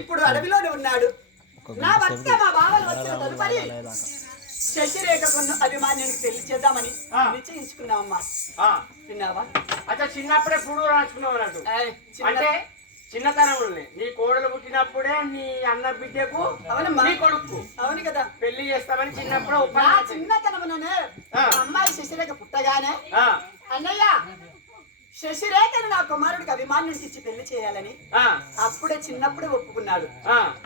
ఇప్పుడు అడవిలోనే ఉన్నాడు. నా భర్త మా బావలు వచ్చిన తదుపరి శశిరేఖకు అభిమాన్యానికి పెళ్లి చేద్దామని నిశ్చయించుకున్నామమ్మా. విన్నావా? అచ్చా చిన్నప్పుడే పుడు రాసుకున్నావు అన్నట్టు. అంటే చిన్నతనంలో నీ కోడలు పుట్టినప్పుడే నీ అన్న బిడ్డకు నీ కొడుకు అవును కదా పెళ్లి చేస్తామని చిన్నప్పుడు చిన్నతనమునే అమ్మాయి శశిరేఖ పుట్టగానే అన్నయ్య శశిరేఖను నా కుమారుడికి అభిమానుడికి ఇచ్చి పెళ్లి చేయాలని అప్పుడే చిన్నప్పుడే ఒప్పుకున్నాడు.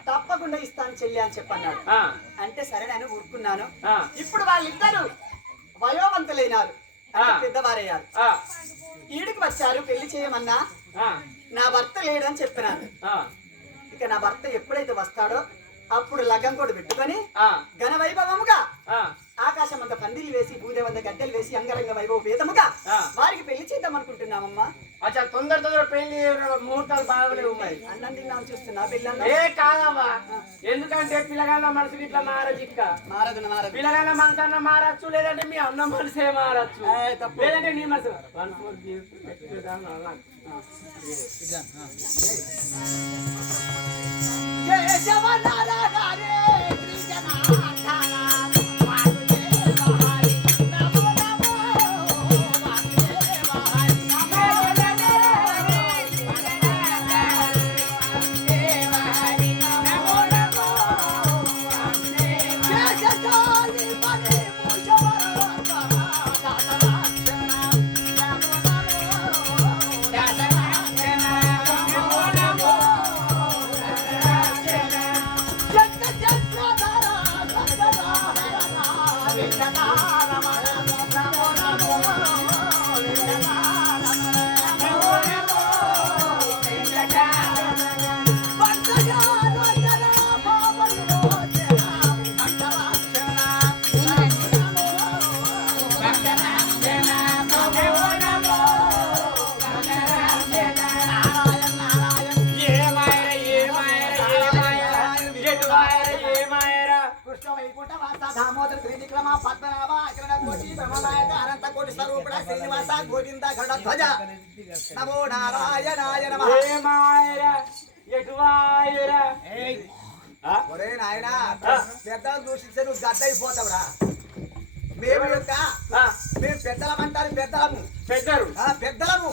తప్పకుండా ఇస్తాను చెల్లి అని చెప్పన్నాడు. అంటే సరే నేను ఊరుకున్నాను. ఇప్పుడు వాళ్ళిద్దరు వయోవంతులైనారు, పెద్దవారయ్యారు. ఈడికి వచ్చారు పెళ్లి చేయమన్నా. నా భర్త లేడని చెప్పినాను. ఇక నా భర్త ఎప్పుడైతే వస్తాడో అప్పుడు లగ్గం కూడా పెట్టుకొని ఘన వైభవముగా ఆకాశం అంత పందిలు వేసి భూదేవంత గడ్డలు వేసి అంగరంగ వైభవ భేదముగా వారికి పెళ్లి చేద్దాం అనుకుంటున్నామమ్మా. అచ్చా తొందర పెళ్లి ముహూర్తాలు బాగలేవు మరి. అన్నం తిన్నాను చూస్తున్నా పిల్లలు. ఏ కాదమ్మా, ఎందుకంటే పిల్లగాళ్ళ మనసు ఇట్లా మారజిక్క మారదు. పిల్లగాళ్ళ మనసు అన్న మారచ్చు, లేదంటే మీ అన్న మనసే మారచ్చు, లేదంటే నీ మనసు దామోదర త్రివిక్రమ పద్మనాభ అఖిల కోటి బ్రహ్మనాయక అనంత కోటి స్వరూపుడ శ్రీనివాస గోవింద గరుడ ధ్వజ నమో నారాయణాయ నమః. ఒరే నాయనా, పెద్దలు దూషిస్తే నువ్వు గద్దయిపోతావురా. మేము పెద్దలమంటారు, పెద్దలము.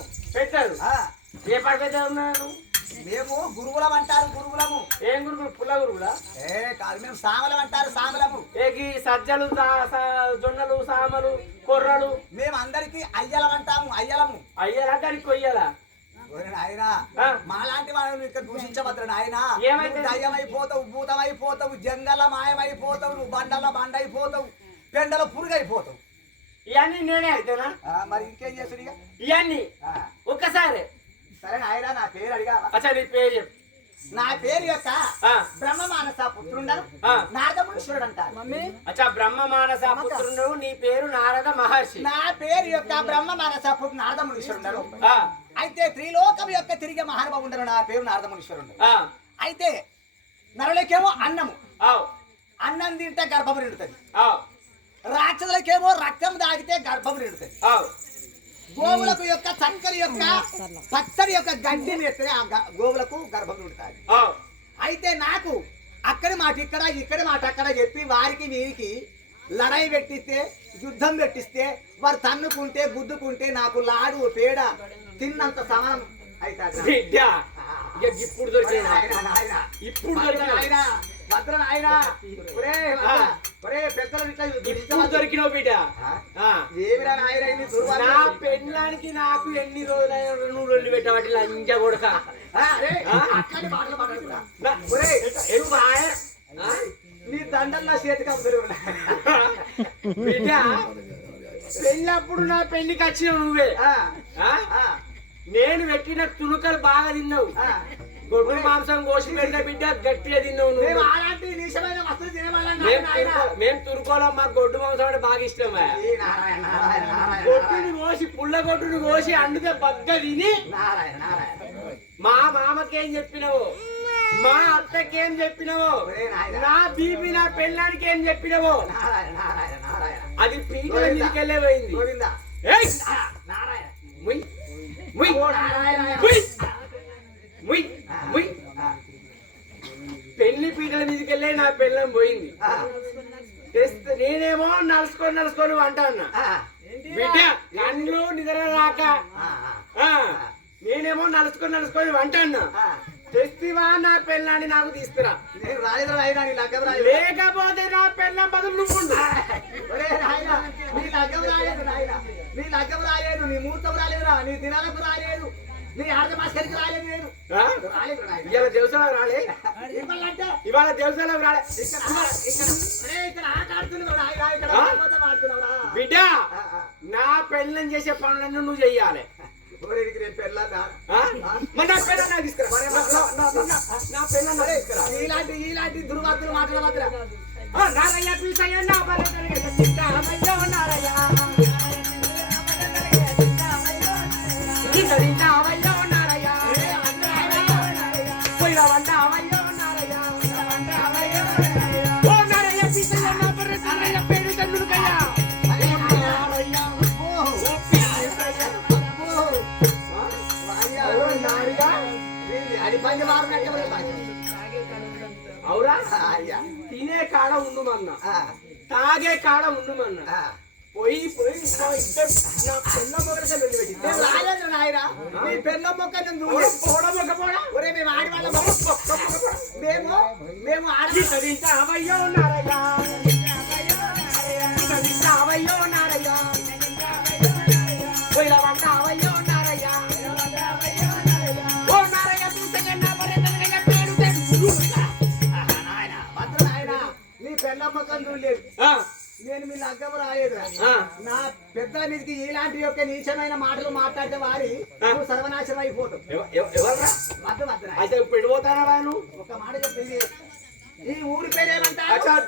ఏ పడిపోతే ఉన్నాను మేము గురువులం అంటారు, గురువులము. ఏం గురుగులు? పుల్ల గురుగులా? కాదు, మేము సామలం అంటారు, సామలము. ఏకి సజ్జలు జొన్నలు సామలు కొర్రలు మేము అందరికి అయ్యలం అంటాము, అయ్యలము. అయ్యలా దానికి కొయ్యలా? ఆయన మాలాంటి వాళ్ళని ఇక్కడ దూషించవద్దు నాయన. దయ్యమైపోతావు, భూతమైపోతావు, జంగల మాయమైపోతావు, నువ్వు బండల బండైపోతావు, పెండల పురుగైపోతావు. ఇవన్నీ నేనే అయితేనా? మరి ఇంకేం చేస్తుంది ఇక ఇవన్నీ ఒక్కసారి. సరే నాయన, నా పేరు అడిగా. అచ్చా నీ పేరు చెప్పు. నా పేరు యొక్క బ్రహ్మ మానస పుత్రుండను నారద మునీశ్వరుడు అంటారు. మమ్మీ అచ్చా బ్రహ్మ మానస పుత్రుడు, నీ పేరు నారద మహర్షి. నా పేరు యొక్క బ్రహ్మ మానస పుత్రుడు నారద మునీశ్వరుడు. అయితే త్రిలోకం యొక్క తిరిగే మహానుభావుండరు. నా పేరు నారద మునీశ్వరుడు. అయితే నరులకేమో అన్నము, అన్నం తింటే గర్భం నిండుతుంది. రాక్షసులకేమో రక్తం తాగితే గర్భం నిండుతుంది. గోవులకు యొక్క చక్కరి యొక్క పచ్చడి యొక్క గడ్డి వేస్తే ఆ గోవులకు గర్భం నిండుతుంది. అయితే నాకు అక్కడి మాట ఇక్కడ, ఇక్కడి మాట అక్కడ చెప్పి వారికి వీరికి లడాయి పెట్టిస్తే, యుద్ధం పెట్టిస్తే, వారు తన్నుకుంటే గుద్దుకుంటే నాకు లాడు పేడ తిన్నంత సమానం అయితే ఇప్పుడు దొరికిన ఇప్పుడు దొరికినావు బిడ్డ. నా పెళ్ళానికి నాకు ఎన్ని రోజులైనా నువ్వు రెండు పెట్టబట్టి లంజ కొడక. నీ దండల్లా చేతికి అమ్ముతారు బిడ్డ. పెళ్ళప్పుడు నా పెళ్లికి వచ్చినావు నువ్వే. నేను పెట్టిన తుణుకలు బాగా తిన్నావు. గొడ్డు మాంసం కోసి పెడితే బిడ్డ గట్టిగా తిన్నావు నువ్వు. మేము తురుకోలో మాకు గొడ్డు మాంసం అంటే బాగా ఇష్టం. గొడ్డుని కోసి పుల్ల గొడ్డుని కోసి అండితే బగ్గ తిని మా మామకేం చెప్పినవు, మా అత్తకేం చెప్పినవు, నా బీబీ నా పెళ్ళానికి ఏం చెప్పినవు, అది పీటల మీదకెళ్ళే పోయింది. పెళ్లి పీటల మీదకి వెళ్ళి నా పెళ్ళం పోయింది. నేనేమో నలుసుకొని వంట అన్నా. బిడ్డ కళ్ళు నిద్ర రాక నేనేమో నలుసుకొని వంట అన్నా. తెస్తివా నా పెళ్ళాన్ని నాకు తీసుకురా. లేకపోతే నా పెళ్ళం బదులు నువ్వుండు. నీ లగ్గం రాలేదు నాయన, నీ లగ్గం రాలేదు, నీ ముహూర్తం రాలేదురా, నీ దినాలకు రాలేదు, నీ ఆర్థ మాస్కరికి రాలేదు. నేను రాలేదు ఇవాళ దేవస్థానం రాలే, ఇవాళ దేవస్థానం రాలే. ఇక్కడ ఆట ఆడుతున్నావు, బిడ్డ నా పెళ్ళం చేసే పనులన్నీ నువ్వు చెయ్యాలి. ఇలాంటి దుర్వార్తలు మాట్లాడవద్దురా. నారయ్య పీసయ్య నా అవురా తినే కాడ ఉండుమన్నా, తాగే కాడ ఉండుమన్నా. పోయి నా పెళ్ళ మొగలసే వెళ్ళి పెట్టి రాలేదు నాయన. నీ పెళ్ళ మొక్క మేము అవయ్యో ఉన్నారయ్యా, అవయ్యో ఉన్నారయ్యా, పోయిన వంట అవయ్యో ఉన్నారయ్యా. నీ పెళ్ళ మొక్కను చూడలేదు, నేను మీ లగ్గం రాలేదు. నా పెద్ద మీదకి ఇలాంటి యొక్క నీచమైన మాటలు మాట్లాడితే వారి నువ్వు సర్వనాశనం అయిపోతావు. అయితే పెడిపోతానా నువ్వు? ఒక మాట చెప్పింది, ఈ ఊరి పేరేమంటా?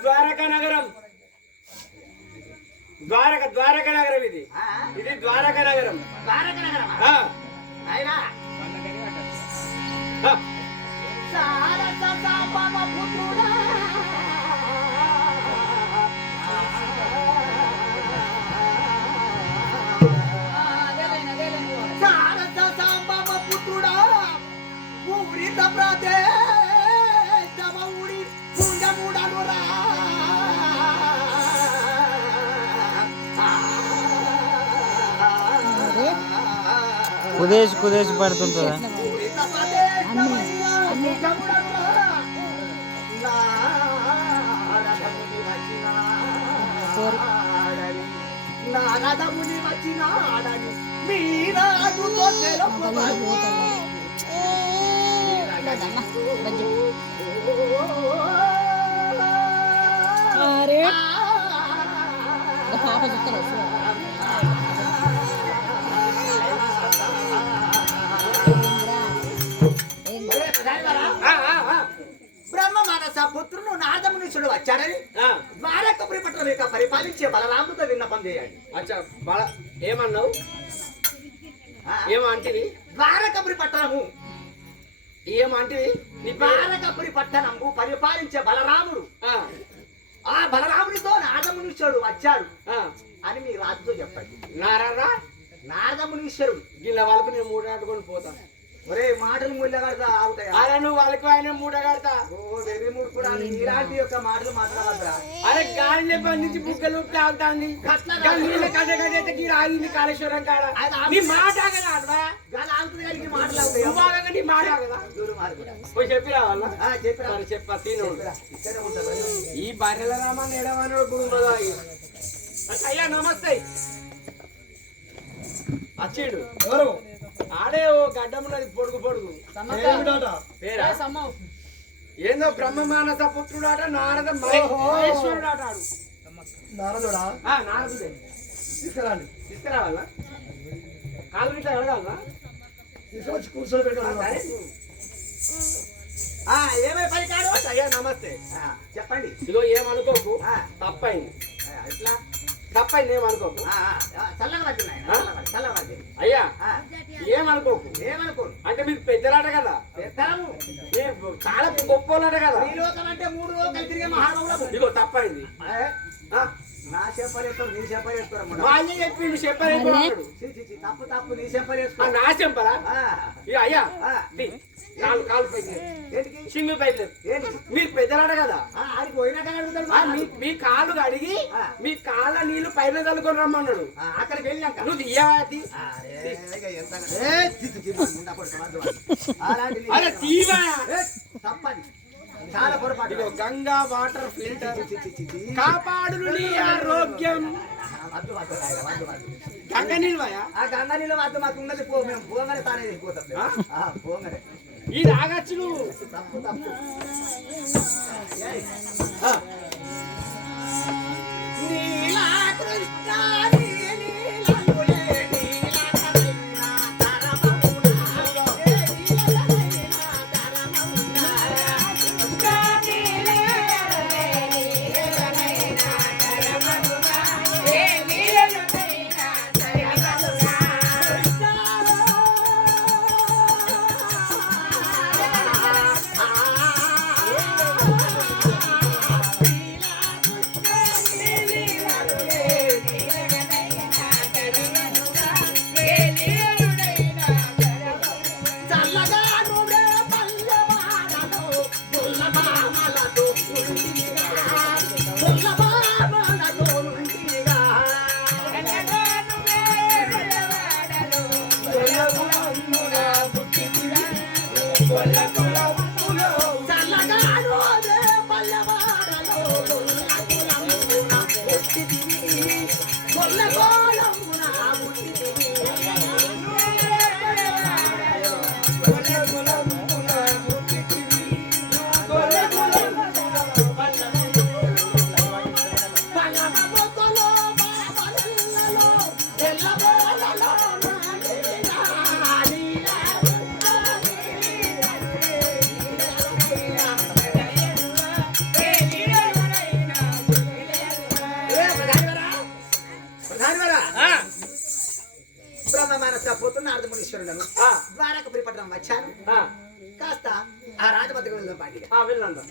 ద్వారకా నగరం. ద్వారకా నగరం ఇది ద్వారకా నగరం. ద్వారకా నగరం అయినా పుత్రుడా పూరిత ప్రదేశమౌడి పుణ్యముడనురా. కుదేసి పడుతుంటుందా? నారదముని వచ్చినాడని మీరాజుతో బ్రహ్మ మానస పుత్రుడు నారదమునీశ్వరుడు వచ్చాడని ద్వారకపురి పట్టణం యొక్క పరిపాలించే బలరాముడితో విన్నపం చేయాలి. అచ్చా ఏమన్నావు? ఏమంటివి? ద్వారకపురి పట్టణము ఏమంటివి? ద్వారకపురి పట్టణము పరిపాలించే బలరాముడు, ఆ బలరాముడితో నారదమునీశ్వరుడు వచ్చాడు అని మీ రాజుతో చెప్పండి. నారదమునీశ్వరుడు గిల్ల వాళ్ళకు నేను మూడాడుకొని పోతా. ఒరే మాటలు ముళ్ళ కడతా అవుతాయి. అరే నువ్వు వాళ్ళకు ఆయన మూడ కడతా. వెర్రి మూడు కూడా ఇలాంటి యొక్క మాటలు మాట్లాడవద్దురా. అరే గాలి బంధించి బుగ్గలు తాగుతాంది ఆగింది కాళేశ్వరం కాడ. నీ మాట కదా ఆగుతుంది కానీ మాటలు అవుతాయి. నీ మాట కదా పోయి చెప్పిరా వాళ్ళ చెప్పా తిను. ఈ బర్రెల రామాన్ని ఎడవాను గురు. అయ్యా నమస్తే. వచ్చిండు ఎవరు? ఆడే ఓ గడ్డమున్నది పొడుగు పేరా ఏందో బ్రహ్మ మానస పుత్రుడు ఆట నారద మహేశ్వరుడు ఆట. నారదుడా? నారదుడే. తీసుకురాండి. తీసుకురావాలా? కాలు ఇట్లా అడగాలా? తీసుకొచ్చి కూర్చొని పెట్టాలి. ఏమై పలికాడు? అయ్యా నమస్తే. చెప్పండి. ఇదో ఏమనుకోకు, తప్పైంది. ఎట్లా తప్పైంది? ఏమనుకోకు. చల్లగా పట్టింది చల్లగా పట్టింది. అయ్యా ఏమనుకోకు. ఏమనుకోను అంటే మీకు పెద్దలాట కదా, పెద్దము చాలా గొప్పలాట కదా. ఈ లోకం అంటే 3 లోకాలు తిరిగే మహానుభావుడు. ఇగో తప్పైంది. నా చెప్పలేస్తారు, నీ చెప్పలేస్తారు. మా అయ్య చెప్పిండు చెప్పలేడు. తప్పు నీ చెప్పలేసుకో. నా చెప్పరా? అయ్యా కాలు పైకి సింగిల్ పైప్ లేదు ఏంటి మీరు పెద్దలాడ కదా ఆడికి పోయినాక అడుగుతాడు మీ కాళ్ళు కడిగి మీ కాళ్ళ నీళ్లు పైన చల్లుకొని రమ్మన్నాడు అక్కడికి వెళ్ళాక నువ్వు తీయవాది అరే తీవా తప్పది చాలా పొరపాటు గంగా వాటర్ ఫిల్టర్ కాపాడు నీ ఆరోగ్యం గంగ నీళ్ళయా ఆ గంగా నీళ్ళు వద్ద మాకు ఉన్నది మేము పోగానే తానే పోతాం పోగానే ఇది ఆగచ్చు నువ్వు తప్పు తప్పు నీలా కృష్ణ మునీశ్వరులను ద్వారక పరిపట్టణం వచ్చాను కాస్త ఆ రాజమధ్యకు వెళ్దాం పాటిగా వెళ్ళందా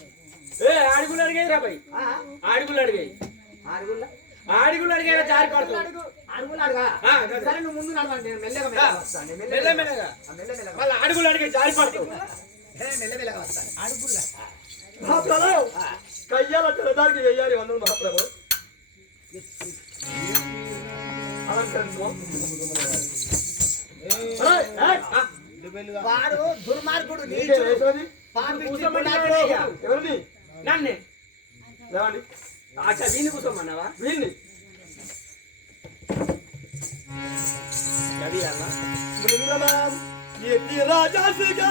ఆడిగుళ్ళు అడిగాయి రా భయ్ ఆడిగుళ్ళు అడిగాయి ఆడిగుళ్ళు అడిగాయి జారి పడుతుంది అడుగులు అడగా సరే నువ్వు ముందు నడవండి నేను మెల్లగా వస్తాను మెల్లమెల్లగా మళ్ళీ ఆడిగుళ్ళు అడిగాయి జారి పడుతుంది మెల్లమెల్లగా వస్తాను అడుగుల కయ్యాల తెలదానికి వెయ్యాలి వందలు మహాప్రభు వాడు దుర్మార్గుడు ఎవరిని నన్నే లేవండి అచ్చా వీణి కూర్చోమన్నావా వీణ్ణి రాజాసిగా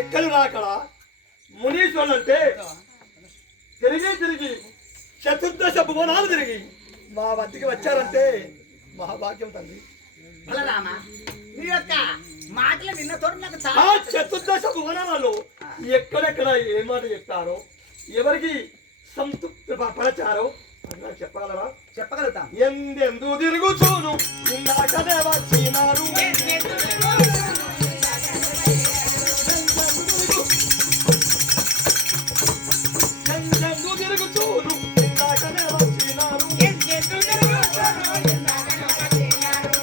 ఎక్కలు రాకడ మునీశ్వరుడు అంటే తిరిగి చతుర్దశ భువనాలు తిరిగి మా వద్దకి వచ్చారంటే మహాభాగ్యం తండ్రి బలరామా నీ యొక్క మాటలు విన్నతో నాకు ఆ చాలా చతుర్దశ భువనాలలో ఎక్కడెక్కడ ఏ మాట చెప్పారో ఎవరికి సంతృప్తి పరచారో అని నాకు చెప్పగలరా చెప్పగలుగుతాం ఎందెందు తిరుగుచూను ఇందాకనే వచ్చినారు ఎందెందు తిరుగుచూను ఇందాకనే వచ్చినారు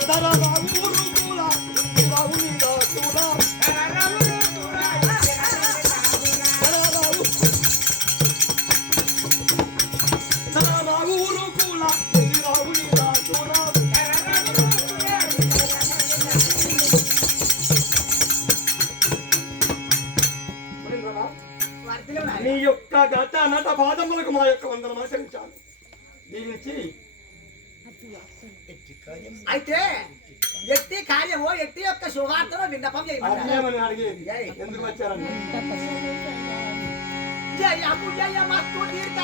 తరబాబు రూపుల రావు మీద చూడ నీ యొక్క గత నట పాదములకు మా యొక్క వందనం ఆచరించాను దీనికి అయితే ఎట్టి కార్యమో ఎట్టి యొక్క శుభార్తలో విన్నపం అదేమని అడిగేది ఎందుకు వచ్చారని జయము జయమస్తు దీర్ఘ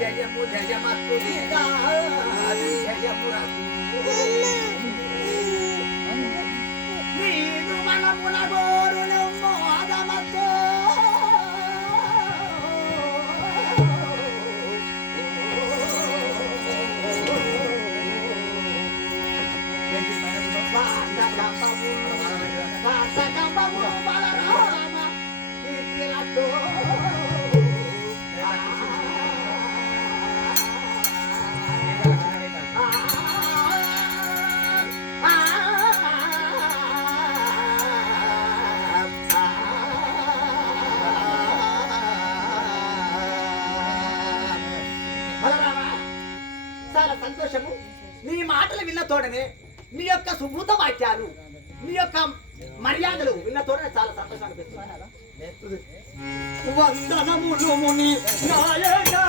జయము జయమస్తు దీర్ఘ జయము నీదు మనమున గోరును మోదమతో సంతోషము. నీ మాటలు విన్న తోడనే నీ యొక్క సుభూత వాక్యాలు నీ యొక్క మర్యాదలు విన్న తోడనే చాలా సంతోషం అనిపిస్తుంది. వందనములు ముని నాయకా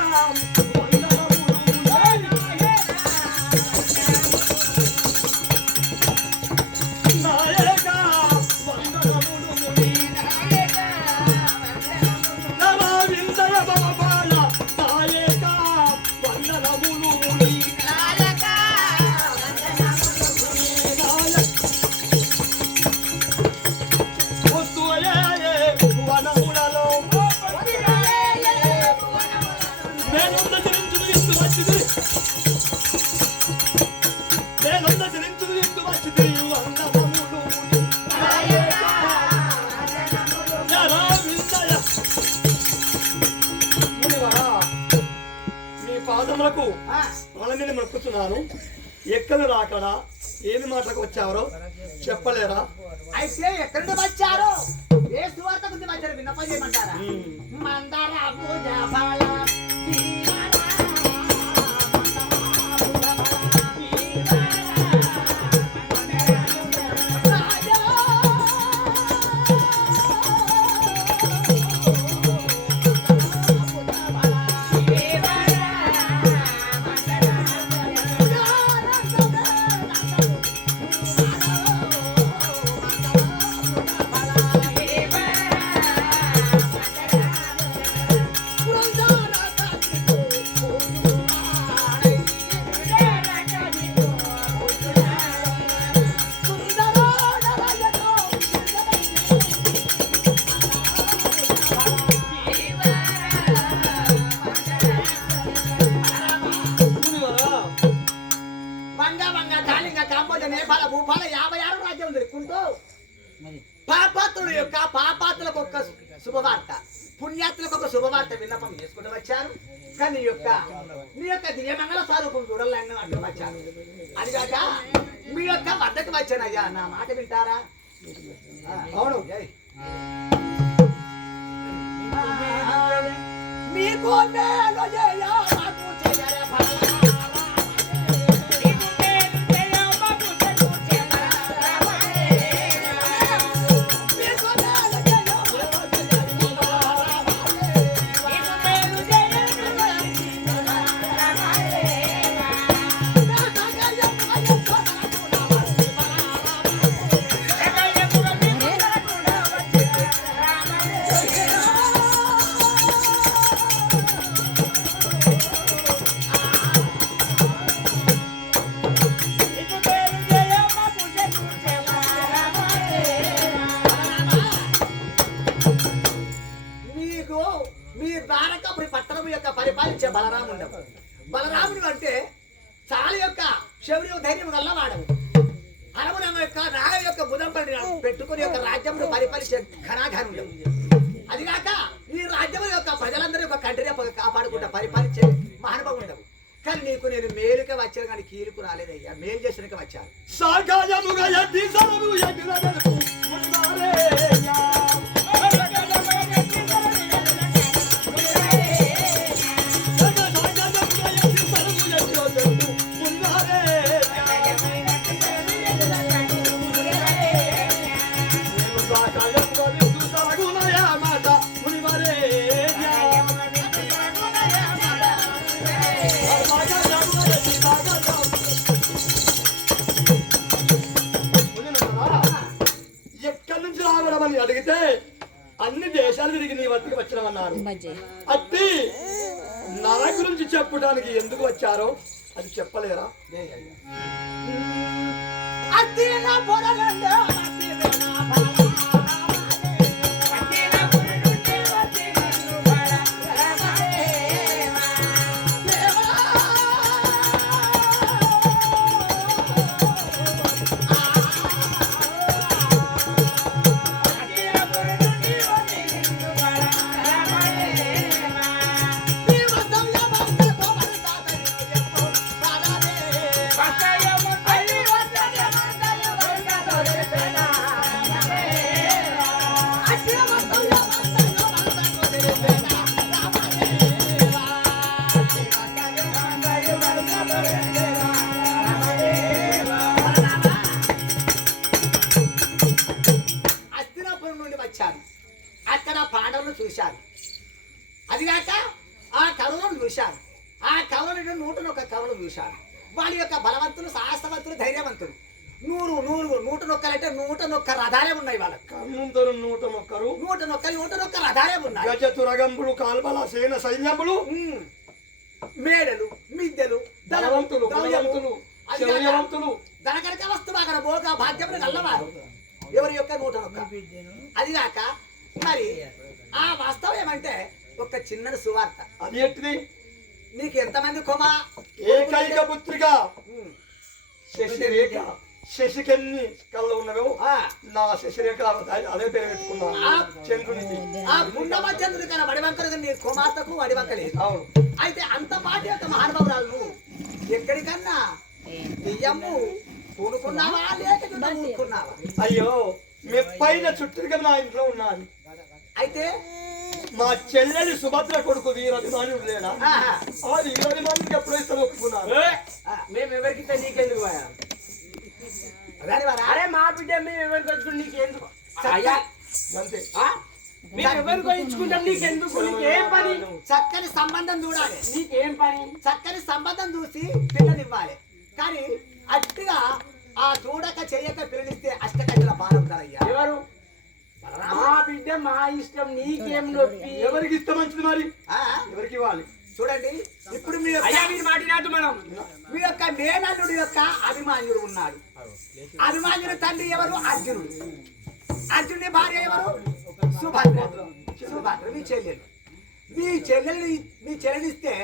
పాదములకు వాళ్ళని మొక్కుతున్నాను. ఎక్కడ రాకడా ఏమి మాటలకు వచ్చారో చెప్పలేరా? అయితే ఎక్కడి నుంచి వచ్చారో ఏ సువార్త గురించి వచ్చారు విన్నపం చేయమంటారా? మందర పూజ ఫల పాపాత్రుడు యొక్క పాపాత్రులకు ఒక శుభవార్త పుణ్యాత్రులకు ఒక శుభవార్త విన్నపం చేసుకుంటూ వచ్చారు. కానీ నీ యొక్క దివ్యమంగళ స్వరూపం చూడాలని అంటూ వచ్చాను. అదిగాక మీ యొక్క వద్దకు వచ్చానయ్యా, నా మాట వింటారా? అవును, మీకు మేలు చేయ మాకు చేయరే ఫల పరిపాలించే బలరాముడు అంటే చాలా యొక్క శౌర్య ధైర్యం గల్లవాడవు. అరమున యొక్క నాగ యొక్క బుధం పెట్టుకుని యొక్క రాజ్యంలో పరిపాలించే ఘనాఘనుడు. అదిగాక ఈ రాజ్యం యొక్క ప్రజలందరూ యొక్క కంటిని కాపాడుకుంటా పరిపాలించే మహానుభావుడు. కానీ నీకు నేను మేలుకే వచ్చాను కానీ కీలుకు రాలేదయ్యా, మేలు చేసినకే వచ్చాను. ఎక్కడి నుంచి రావడం అని అడిగితే అన్ని దేశాలు తిరిగి నీ వద్దకు వచ్చినమన్నారు. అత్తి నా గురించి చెప్పడానికి ఎందుకు వచ్చారో అది చెప్పలేరా? Bye. అదిగాక ఆ కవులను చూశాను. ఆ కవులను 101 కవులు చూశాను. వాడి యొక్క బలవంతులు, సాహసవంతులు, ధైర్యవంతులు 101 అంటే 101 రథాలే ఉన్నాయి వాళ్ళకి. కన్నుందరు 101 రథాలే ఉన్నాయి. గజ తురగంబులు కాల్బల సేన సైన్యములు మేడలు, మిద్దెలు, ధనవంతులు, బలవంతులు, శౌర్యవంతులు, ధనకనక వస్తు అక్కడ భోగ భాగ్యములు గల్లవారు ఎవరి యొక్క 101. అదిగాక మరి ఆ వాస్తవం ఏమంటే ఒక చిన్న సువార్త. అది ఎట్టిది? నీకు ఎంతమంది కొమా? ఏకైక పుత్రిక శశిరేఖ. శశికెన్ని కళ్ళు ఉన్నవో నా శశిరేఖ అదే పేరు పెట్టుకున్నాను చంద్రునికి. ఆ గుండమ్మ చంద్రుడి కన్నా వడివంకలు నీ కుమార్తెకు వడివంకలేదు. అవును. అయితే అంత పాటి యొక్క మహానుభావురాలు నువ్వు ఎక్కడికన్నా బియ్యము పూనుకున్నావా లేక ఊరుకున్నావా? అయ్యో మెప్పైన చుట్టూగా నా ఇంట్లో ఉన్నాను. అయితే మా చెల్లెలి సుభద్ర కొడుకు వీరాభిమానుడు లేడా? ఆ వీరాభిమానుడికి ఎప్పుడో ఇస్తాను ఒప్పుకున్నాను. మేము ఎవరికి నీకెందుకు అరే మా బిడ్డ మేము ఎవరికి వచ్చుకుంటే నీకెందుకు అయ్యా అంతే. మేము ఎవరికి ఇచ్చుకుంటాం నీకెందుకు? నీకేం పని? చక్కని సంబంధం చూడాలి. నీకేం పని? చక్కని సంబంధం చూసి పిల్లనివ్వాలి. కానీ అట్టిగా ఆ చూడక చెయ్యక పిల్లనిస్తే అష్టకట్టల పాలవుతారయ్యా. ఎవరు? మా బిడ్డ మా ఇష్టం, నీకేం నొప్పి? ఎవరికి ఇష్టం మంచిది మరి ఎవరికి ఇవ్వాలి? చూడండి ఇప్పుడు అయ్యా మీరు మాటినాదు మనం మీ యొక్క మేనల్లుడి యొక్క అభిమాన్యుడు ఉన్నాడు. అభిమాన్యుడు తండ్రి ఎవరు? అర్జునుడు. అర్జునుడి భార్య ఎవరు? సుభద్ర. సుభద్ర మీ చెల్లెలు. మీ చెల్లెలిస్తే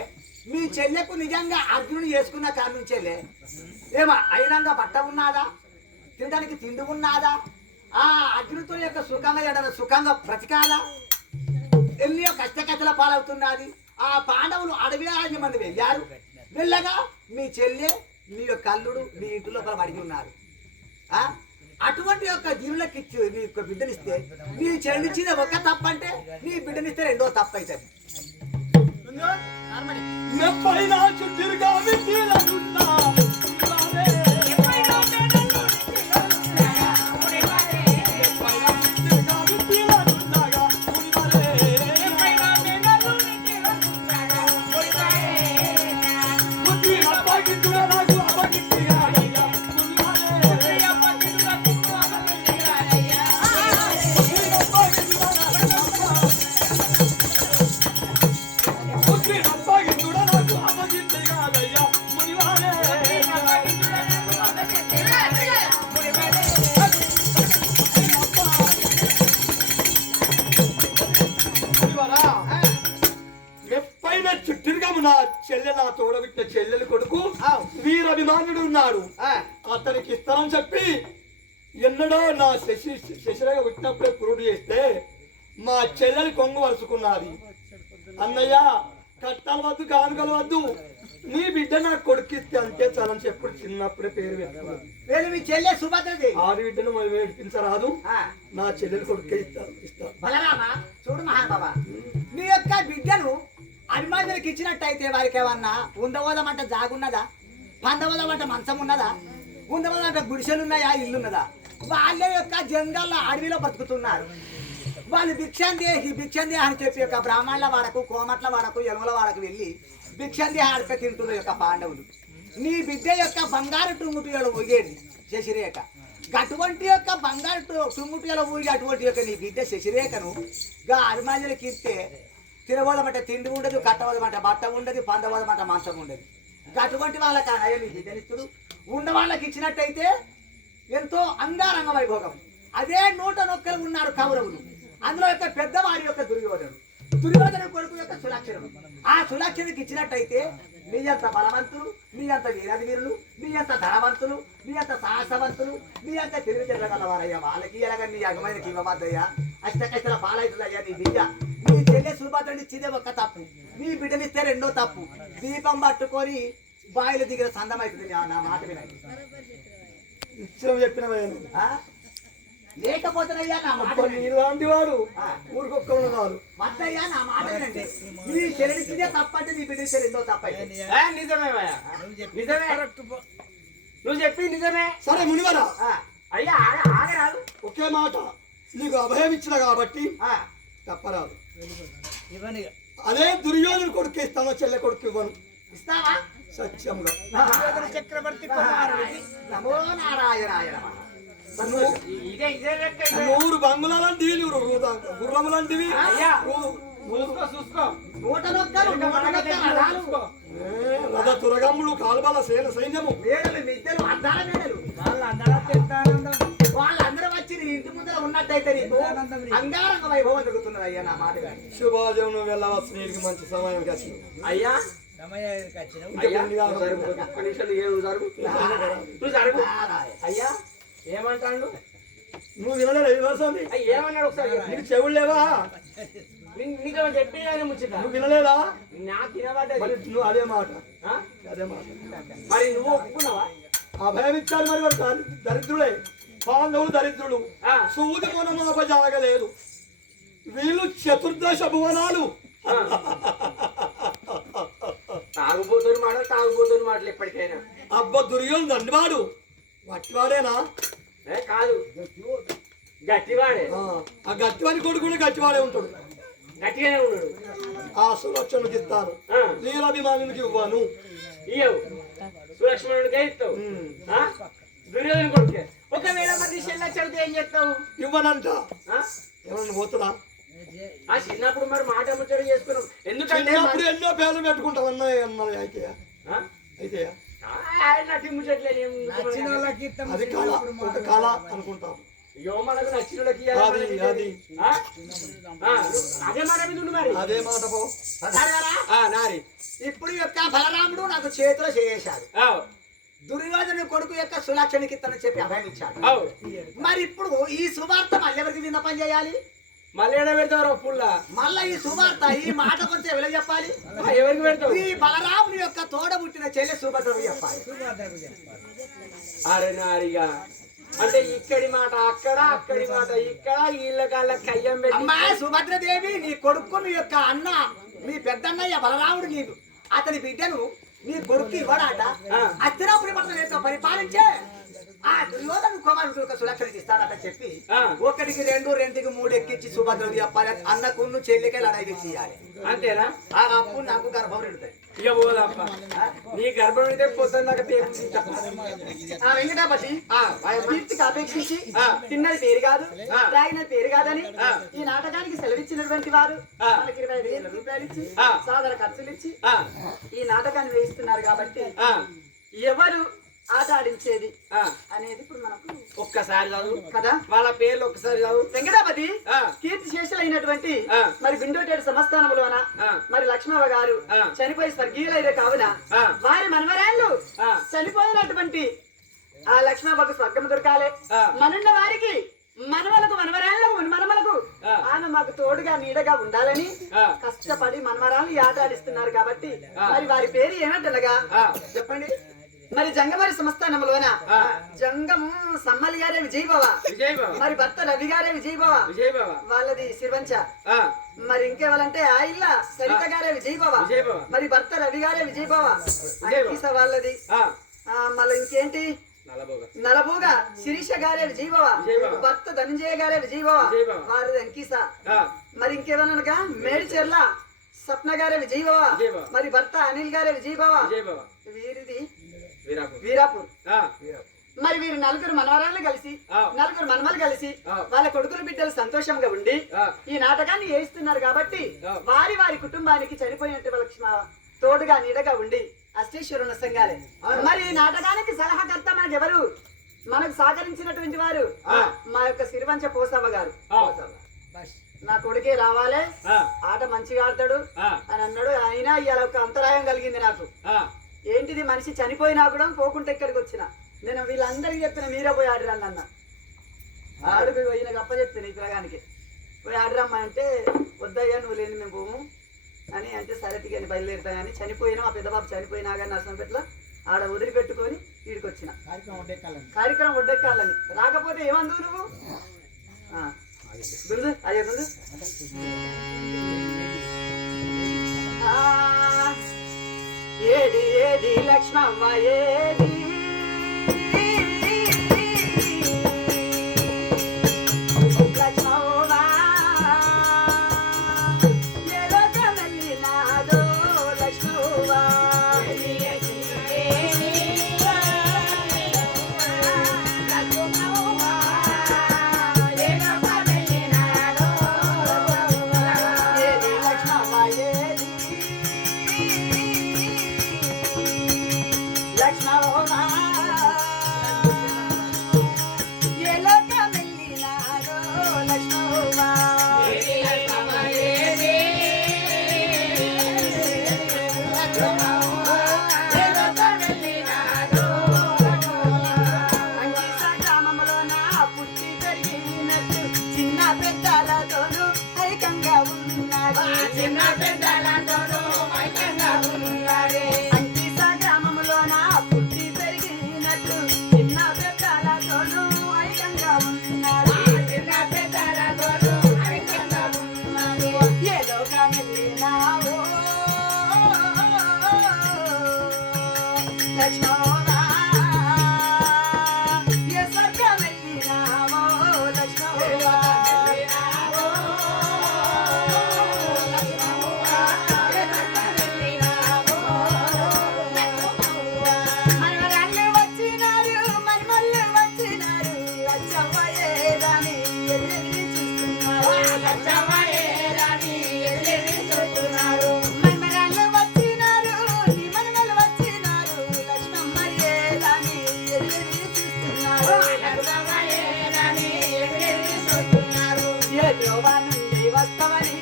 మీ చెల్లెకు నిజంగా అర్జునుడు చేసుకున్న కారణం నుంచెల్లే ఏమా అయినంగా బట్ట ఉన్నదా? తినడానికి తిండి ఉన్నదా? ఆ అర్జునుడితో యొక్క సుఖంగా బ్రతికాలా? ఎన్నో కష్టకథల పాలవుతున్నది. ఆ పాండవులు అడవిలో 5 మంది వెళ్ళారు. వెళ్ళగా మీ చెల్లె మీ యొక్క అల్లుడు మీ ఇంటి లోపల అడిగి ఉన్నారు. అటువంటి యొక్క జీవులకి ఇచ్చి మీ యొక్క బిడ్డనిస్తే మీ చెల్లిచ్చిన ఒక తప్పు అంటే మీ బిడ్డనిస్తే 2వ తప్పు అవుతుంది. నా చెల్లె నా తోడబిట్టిన చెల్లెలు కొడుకు వీరాభిమానుడు ఉన్నాడు. అతనికి ఇస్తానని చెప్పి ఎన్నడో నా శశిరేఖ పుట్టినప్పుడే పురుడు చేస్తే మా చెల్లెలు కొంగు వరుసుకున్నది. అన్నయ్య కట్టాలు వద్దు, కానుకలు వద్దు, నీ బిడ్డ నాకు కొడుకిస్తే అంతే చాలని చెప్పి చిన్నప్పుడే పేరు పెట్టుకున్నాను. మీ చెల్లె సుభద్రది. ఆడి బిడ్డను మనం ఏడిపించరాదు, నా చెల్లెలు కొడుకే ఇస్తాను. బలరామ చూడు మహాబాబా, నీ యొక్క బిడ్డను అభిమానులకు ఇచ్చినట్టయితే వారికి ఏమన్నా ఉండవదమంట జాగున్నదా? పందవదమంట మంచం ఉన్నదా? ఉండవదమంట గుడిసెలున్నాయా? ఇల్లున్నదా? వాళ్ళ యొక్క జంగల్లో అడవిలో బతుకుతున్నారు. వాళ్ళు భిక్షందే అని చెప్పి యొక్క బ్రాహ్మణుల వాడకు, కోమట్ల వాడకు, ఎలుమల వాడకు వెళ్ళి భిక్షందే ఆడక తింటున్న యొక్క పాండవులు. నీ బిడ్డ యొక్క బంగారు టుంగుటిలో ఊగేది శశిరేఖ. అటువంటి యొక్క బంగారు టుంగుటిలో ఊగి అటువంటి యొక్క నీ బిడ్డ శశిరేఖను గా అభిమానులకి ఇస్తే తినబోదమంటే తిండి ఉండదు, కట్టబోదమంటే బట్ట ఉండదు, పందబోదమంటే మంచం ఉండదు. అటువంటి వాళ్ళకి అయ్యా నీ బిడ్డనిస్తుడు. ఉన్న వాళ్ళకి ఇచ్చినట్టయితే ఎంతో అంగారంగ వైభోగం. అదే 101 ఉన్నారు కౌరవులు. అందులో యొక్క పెద్దవారి యొక్క దుర్యోధను కొడుకు యొక్క సులక్షణం. ఆ సులక్షణకి ఇచ్చినట్టయితే మీ అంత బలవంతులు, మీ అంత వీరధీరులు, మీ అంత ధనవంతులు, మీ అంత సాహసవంతులు, మీ అంత తెలివితేటగలవారయ్యా. వాళ్ళకి ఎలాగ నీ అగమైనకి ఇవ్వవద్దయ్యా. అష్టకష్టల పాలవుతుందయ్యా నీ బిడ్డ. నీ చెల్లె సుభద్రని ఇచ్చిందే ఒక తప్పు, నీ బిడ్డనిస్తే 2వ తప్పు. దీపం పట్టుకొని బాయిలు దిగిన సందం అవుతుంది. నా మాట వినండి. చెప్పిన లేకపోతేనయ్యా నా మాట ఇలాంటి వాడు ఊరికొక్కడు కాదు. మత్తయ్యా నా మాట వినండి. నీ చెల్లిస్తే తప్పంటే నీ బిడ్డిస్తే 2వ తప్పు అయితే నిజమే నిజమే, నువ్వు చెప్పి నిజమే. సరే మునివరా అయ్యా ఆగరాదు. ఒకే మాట, నీకు అభయం ఇచ్చిన కాబట్టి తప్పరాదు. అదే దుర్యోధన కొడుకు ఇస్తాను, చెల్లె కొడుకు ఇవ్వను ఇస్తావా? సత్యంగా. చక్రవర్తి కుమారుడికి నమో నారాయణాయ నమః. ఇదే లెక్క. 100 బంగుళాలంటివి, 100 గుర్రములంటివి. అయ్యా చూసుకో నూటనొక్కరు, నూటనొక్కరు చూసుకో. రథ తురగమ్ములు, కాల్బల సేన సైన్యము. మేడలు, మిద్దెలు, అద్దాల మేడలు. వాళ్ళందరూ వచ్చి నీ ఇంటి ముందర ఉన్నట్టయితే నీకు అంగారంగ వైభవం జరుగుతున్నది అయ్యా. నా మాట కానీ శుభాజం నువ్వు వెళ్ళవచ్చు, నీకు మంచి సమయం వచ్చింది. అయ్యా ఇంకా పెళ్లి కాదు. ఒక్క నిమిషాలు ఏం జరుగు నువ్వు జరుగు. అయ్యా ఏమంటాడు? నువ్వు వినలేదు ఐదు వర్షం ఏమన్నాడు ఒకసారి చెప్పు. నీకు చెవులు లేవా? నీకు చెప్పి ఆయన ముచ్చిట నువ్వు వినలేదా? నాకు తినబడ్డది. మరి నువ్వు అదే మాట, ఆ? అదే మాట. మరి నువ్వు ఒప్పుకున్నావా? అభయం ఇచ్చాడు. మరి వాడు దరిద్రుడే, పాండవులు దరిద్రుడు. ఆ. సూది మనమోప జాగలేదు. వీళ్ళు చతుర్దశ భువనాలు. తాగుబోతుని మాటలు ఎప్పటికైనా. అబ్బ దుర్యోధను దండివాడు, వట్టివాడేనా? కాదు గట్టివాడే. ఆ గట్టివాడి కొడుకు కూడా గట్టివాడే ఉంటాడు. గట్టిగానే ఉన్నాడు. ఆ సురక్షణకి ఇస్తాను, వీరాభిమానునికి ఇవ్వను. ఇయ్యవు సులక్ష్మణుడికే ఇస్తావు. దుర్యోధన కొడుకే. ఒకవేళ మరి చెల్ల చెబితే ఏం చేస్తావు? ఇవ్వనంట. ఆ? ఏమన్నా పోతున్నా? ఆ చిన్నప్పుడు మరి మాట ముచ్చట చేసుకున్నాం. ఎందుకంటే చిన్నప్పుడు ఎన్నో పేర్లు పెట్టుకుంటాం అన్నాయి అన్నది. అయితేయా? ఆ? అయితేయా? ఆయన నటి ముచ్చట్లే. అది కళ, ఒక కళ అనుకుంటాం. యోమలకు నచ్చిన వాళ్ళకి అది అది అదే మాట మీద ఉండు మరి. అదే మాట పో. నారి ఇప్పుడు యొక్క బలరాముడు నాకు చేతిలో చేశాడు. దుర్యోధన కొడుకు యొక్క సులక్షణకి ఇత్తనని చెప్పి అభయం ఇచ్చాడు. మరి ఇప్పుడు ఈ సువార్త మళ్ళీ ఎవరికి విన్నపం చేయాలి? మళ్ళీ ఏడ పెడతావు పుల్ల? మళ్ళా ఈ సువార్త, ఈ మాట కొంచెం ఎవరికి చెప్పాలి? ఎవరికి పెడతావు? ఈ బలరాముని యొక్క తోడ పుట్టిన చెల్లె సుభద్రకు చెప్పాలి. అరే నారిగా అంటే ఇక్కడి మాట అక్కడ, అక్కడి మాట ఇక్కడ, వీళ్ళ కాళ్ళ కయ్యం పెట్టి. అమ్మా సుభద్రదేవి, నీ కొడుకు నీ యొక్క అన్న, మీ పెద్దన్నయ్య బలరాముడు నీవు అతని బిడ్డను నీ కొడుకు ఇవ్వడాట. అస్తినాపురి పట్టణం యొక్క పరిపాలించే ఆ దుర్యోధన కుమారుడు యొక్క సులక్షణకి ఇస్తాడట చెప్పి 1కి 2, 2కి 3 ఎక్కించి సుభద్రకు చెప్పాలి. అన్నకున్ను చెల్లికే లడాయి తీయాలి. అంతేనా? ఆ అప్పు నాకు గర్భం నిండుతాయి. ఇక పోదప్ప నీ గర్భం అయితే పొద్దున్న ఆ వెంకటాపతి కీర్తికి అపేక్షించి తిన్నది పేరు కాదు, తాగినది పేరు కాదని ఈ నాటకానికి సెలవిచ్చినటువంటి వారు మనకి 25,000 రూపాయలు ఇచ్చి సాదర ఖర్చులు ఇచ్చి ఈ నాటకాన్ని వేయిస్తున్నారు. కాబట్టి ఎవరు ఆట ఆడించేది అనేది ఇప్పుడు మనకు ఒక్కసారి చదువు కదా. వాళ్ళ పేర్లు ఒక్కసారి చదువు. వెంకటాపతి కీర్తి శేషులైనటువంటి మరి బిండోటేడు సంస్థానంలోన మరి లక్ష్మవ్వ గారు చనిపోయి స్వర్గీయులైన కావున వారి మనవరాళ్ళు చనిపోయినటువంటి ఆ లక్ష్మవ్వకు స్వర్గం దొరకాలి. మనున్న వారికి మనవలకు మనవరాళ్ళకు ఆమె మాకు తోడుగా నీడగా ఉండాలని కష్టపడి మనవరాళ్ళు ఈ ఆట ఆడిస్తున్నారు. కాబట్టి మరి వారి పేరు ఏమంటనగా చెప్పండి. మరి జంగమరి సంస్థానంలోన జంగము సమ్మలి గారే విజయబావ, మరి భర్త రవి గారే విజయబావ, వాళ్ళది సిరివంచ. మరి ఇంకేవాళ్ళంటే ఆ ఇల్ల సరిత గారే విజయబావ, మరి భర్త రవి గారే విజయబావ వాళ్ళది. మళ్ళీ ఇంకేంటి నలబోగా శిరీష గారే విజయబావ, భర్త ధనంజయ గారే విజయబావ, వారిది అంకీస. మరి ఇంకేమనగా మేడిచెర్ల స్వప్న గారే విజయబావ, మరి భర్త అనిల్ గారే విజయబావ, వీరిది వీరాపూర్. మరి వీరు నలుగురు మనవరాళ్ళు కలిసి నలుగురు మనమలు కలిసి వాళ్ళ కొడుకుల బిడ్డలు సంతోషంగా ఉండి ఈ నాటకాన్ని వేయిస్తున్నారు. కాబట్టి వారి వారి కుటుంబానికి చనిపోయినట్టు వాళ్ళకి తోడుగా నీడగా ఉండి అష్టేశ్వరుని సంఘాలే. మరి ఈ నాటకానికి సలహాకర్త మనకి ఎవరు? మనకు సహకరించినటువంటి వారు మా యొక్క సిరివంచ పోసవ్వ గారు. నా కొడుకే రావాలే, ఆట మంచిగా ఆడతాడు అని అన్నాడు. అయినా ఇవాళ ఒక అంతరాయం కలిగింది నాకు. ఏంటిది, మనిషి చనిపోయినా కూడా పోకుంటే ఇక్కడికి వచ్చిన నేను వీళ్ళందరికీ చెప్పిన మీరే పోయి ఆడిరన్న అన్న. ఆడుకు పోయిన గప్ప చెప్తాను ఈ పిల్లగానికి పోయి ఆడిరమ్మా అంటే వద్దయ్యా నువ్వు లేని మేము పోము అని అంటే సరతి కానీ బయలుదేరుతా కానీ చనిపోయినా మా పెద్దబాబు చనిపోయినా కానీ నర్సంపేటలో ఆడ వదిలిపెట్టుకొని వీడికి వచ్చిన కార్యక్రమం ఒడ్డెక్కాలని. రాకపోతే ఏమందు నువ్వు గుంజు అయ్యా గుంజు. ఏడి ఏడి లక్ష్మవ్వ ఏడి లక్ష్మవ్వ ఏ లోకమల్లి అంకిస గ్రామములోన పుట్టి పెరిగినట్లు చిన్న పెద్దలతోనూ ఐక్యంగా ఉన్నారు. ఏ లోకమెల్లినావో లక్ష్మణా, ఏ స్వర్గమెల్లినావో లక్ష్మణా. మనవరాళ్ళు వచ్చినారు, మనవళ్ళు వచ్చినారు, లచ్చవ్వ ఏదని ఎదురెదిరి చూస్తున్నారు. మనవరాళ్ళు వచ్చినారు, నీ మనవళ్ళు వచ్చినారు, లక్ష్మమ్మ ఏదని ఎదురెదిరి చూస్తున్నారు. ఏ త్రోవ నుండి వస్తావని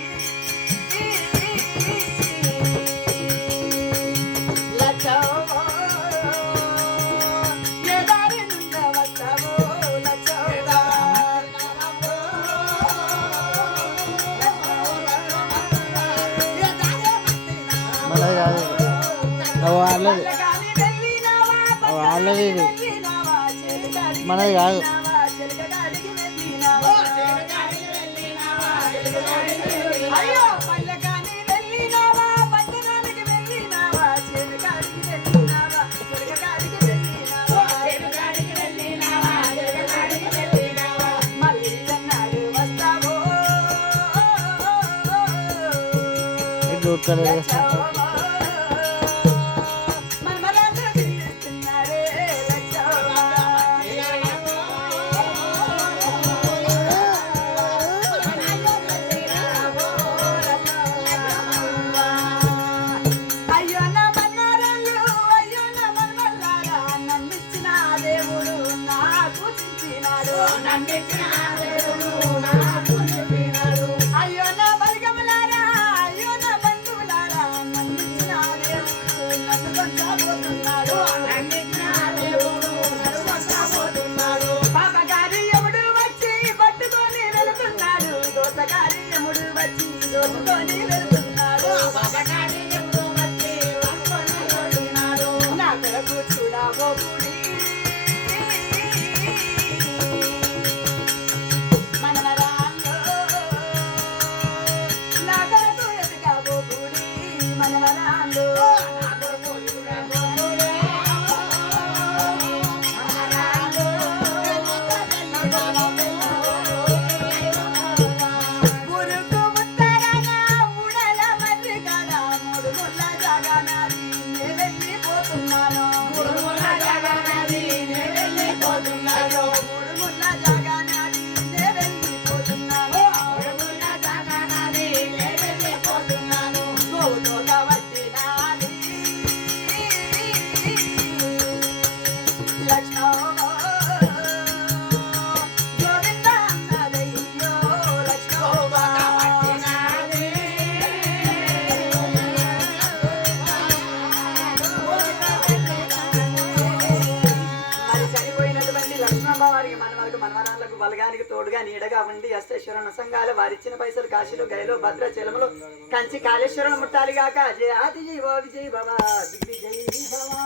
లచ్చవ్వ, ఏ దారి నుండి వస్తావో లచ్చవ్వ. మనది కాదు వాళ్ళది పల్లకాని వెళ్ళినావా, వాళ్ళది ఇది వెళ్ళినావా, చెలికాడికి మనది కాదు వెళ్ళినావా, చెలికాడికి వెళ్ళినావా. అయ్యో పల్లకాని వెళ్ళినావా, పట్టణానికి వెళ్ళినావా, చెలికాడికి వెళ్ళినావా, చెలికాడికి వెళ్ళినావా. మళ్ళీ ఎన్నాడు వస్తావో చూడలేదు మనమరాళ్ళు పిలుస్తున్నారే లచ్చవ్వ. అయ్యో నా మన్నారాళ్ళు, అయ్యో నా మన్మల్లారా, నన్నిచ్చిన దేవుడు నాకు చించినాడు. అయ్యో నా బలిగములారా, అయ్యో నా బంధువులారా, నన్నిచ్చిన దేవుడు నన్ను కొంచబోతున్నాడు. పాపగారి యముడు వచ్చి పట్టుకొని వెళుతున్నాడు, దోసగారి యముడు వచ్చి దోసుకొని వెళుతున్నాడు. నా కొరకు చూడబోకుడి మనవరాల్లో, నా కొరకు ఎదుగబోకుడి మనవరాల్లో. ఉరుకు ఉత్తరాన ఉడల మర్రిగడ మూడు ముళ్ళ జగనాది నే వెళ్ళిపోతున్నాను. మూడు ముళ్ళ జగనాది నే వెళ్ళిపోతున్నాను. గోవుతోట వట్టినాది లక్ష్మణ గోవింద అన్నదయ్యో లక్ష్మణ. మరి చనిపోయినటువంటి లక్ష్మణ వారికి మనవరకు మనవరాలకు బలగానికి తోడుగా నీడగా ఉండి అష్టేశ్వర సంఘాలు వారిచ్చిన పైసలు కాశీలో గయలో భద్రాచలములో కంచి కాళేశ్వరం ముట్టాలిగాక జయ ఆది జయ విజయ్ బాబా దిగ్విజయ్ బాబా.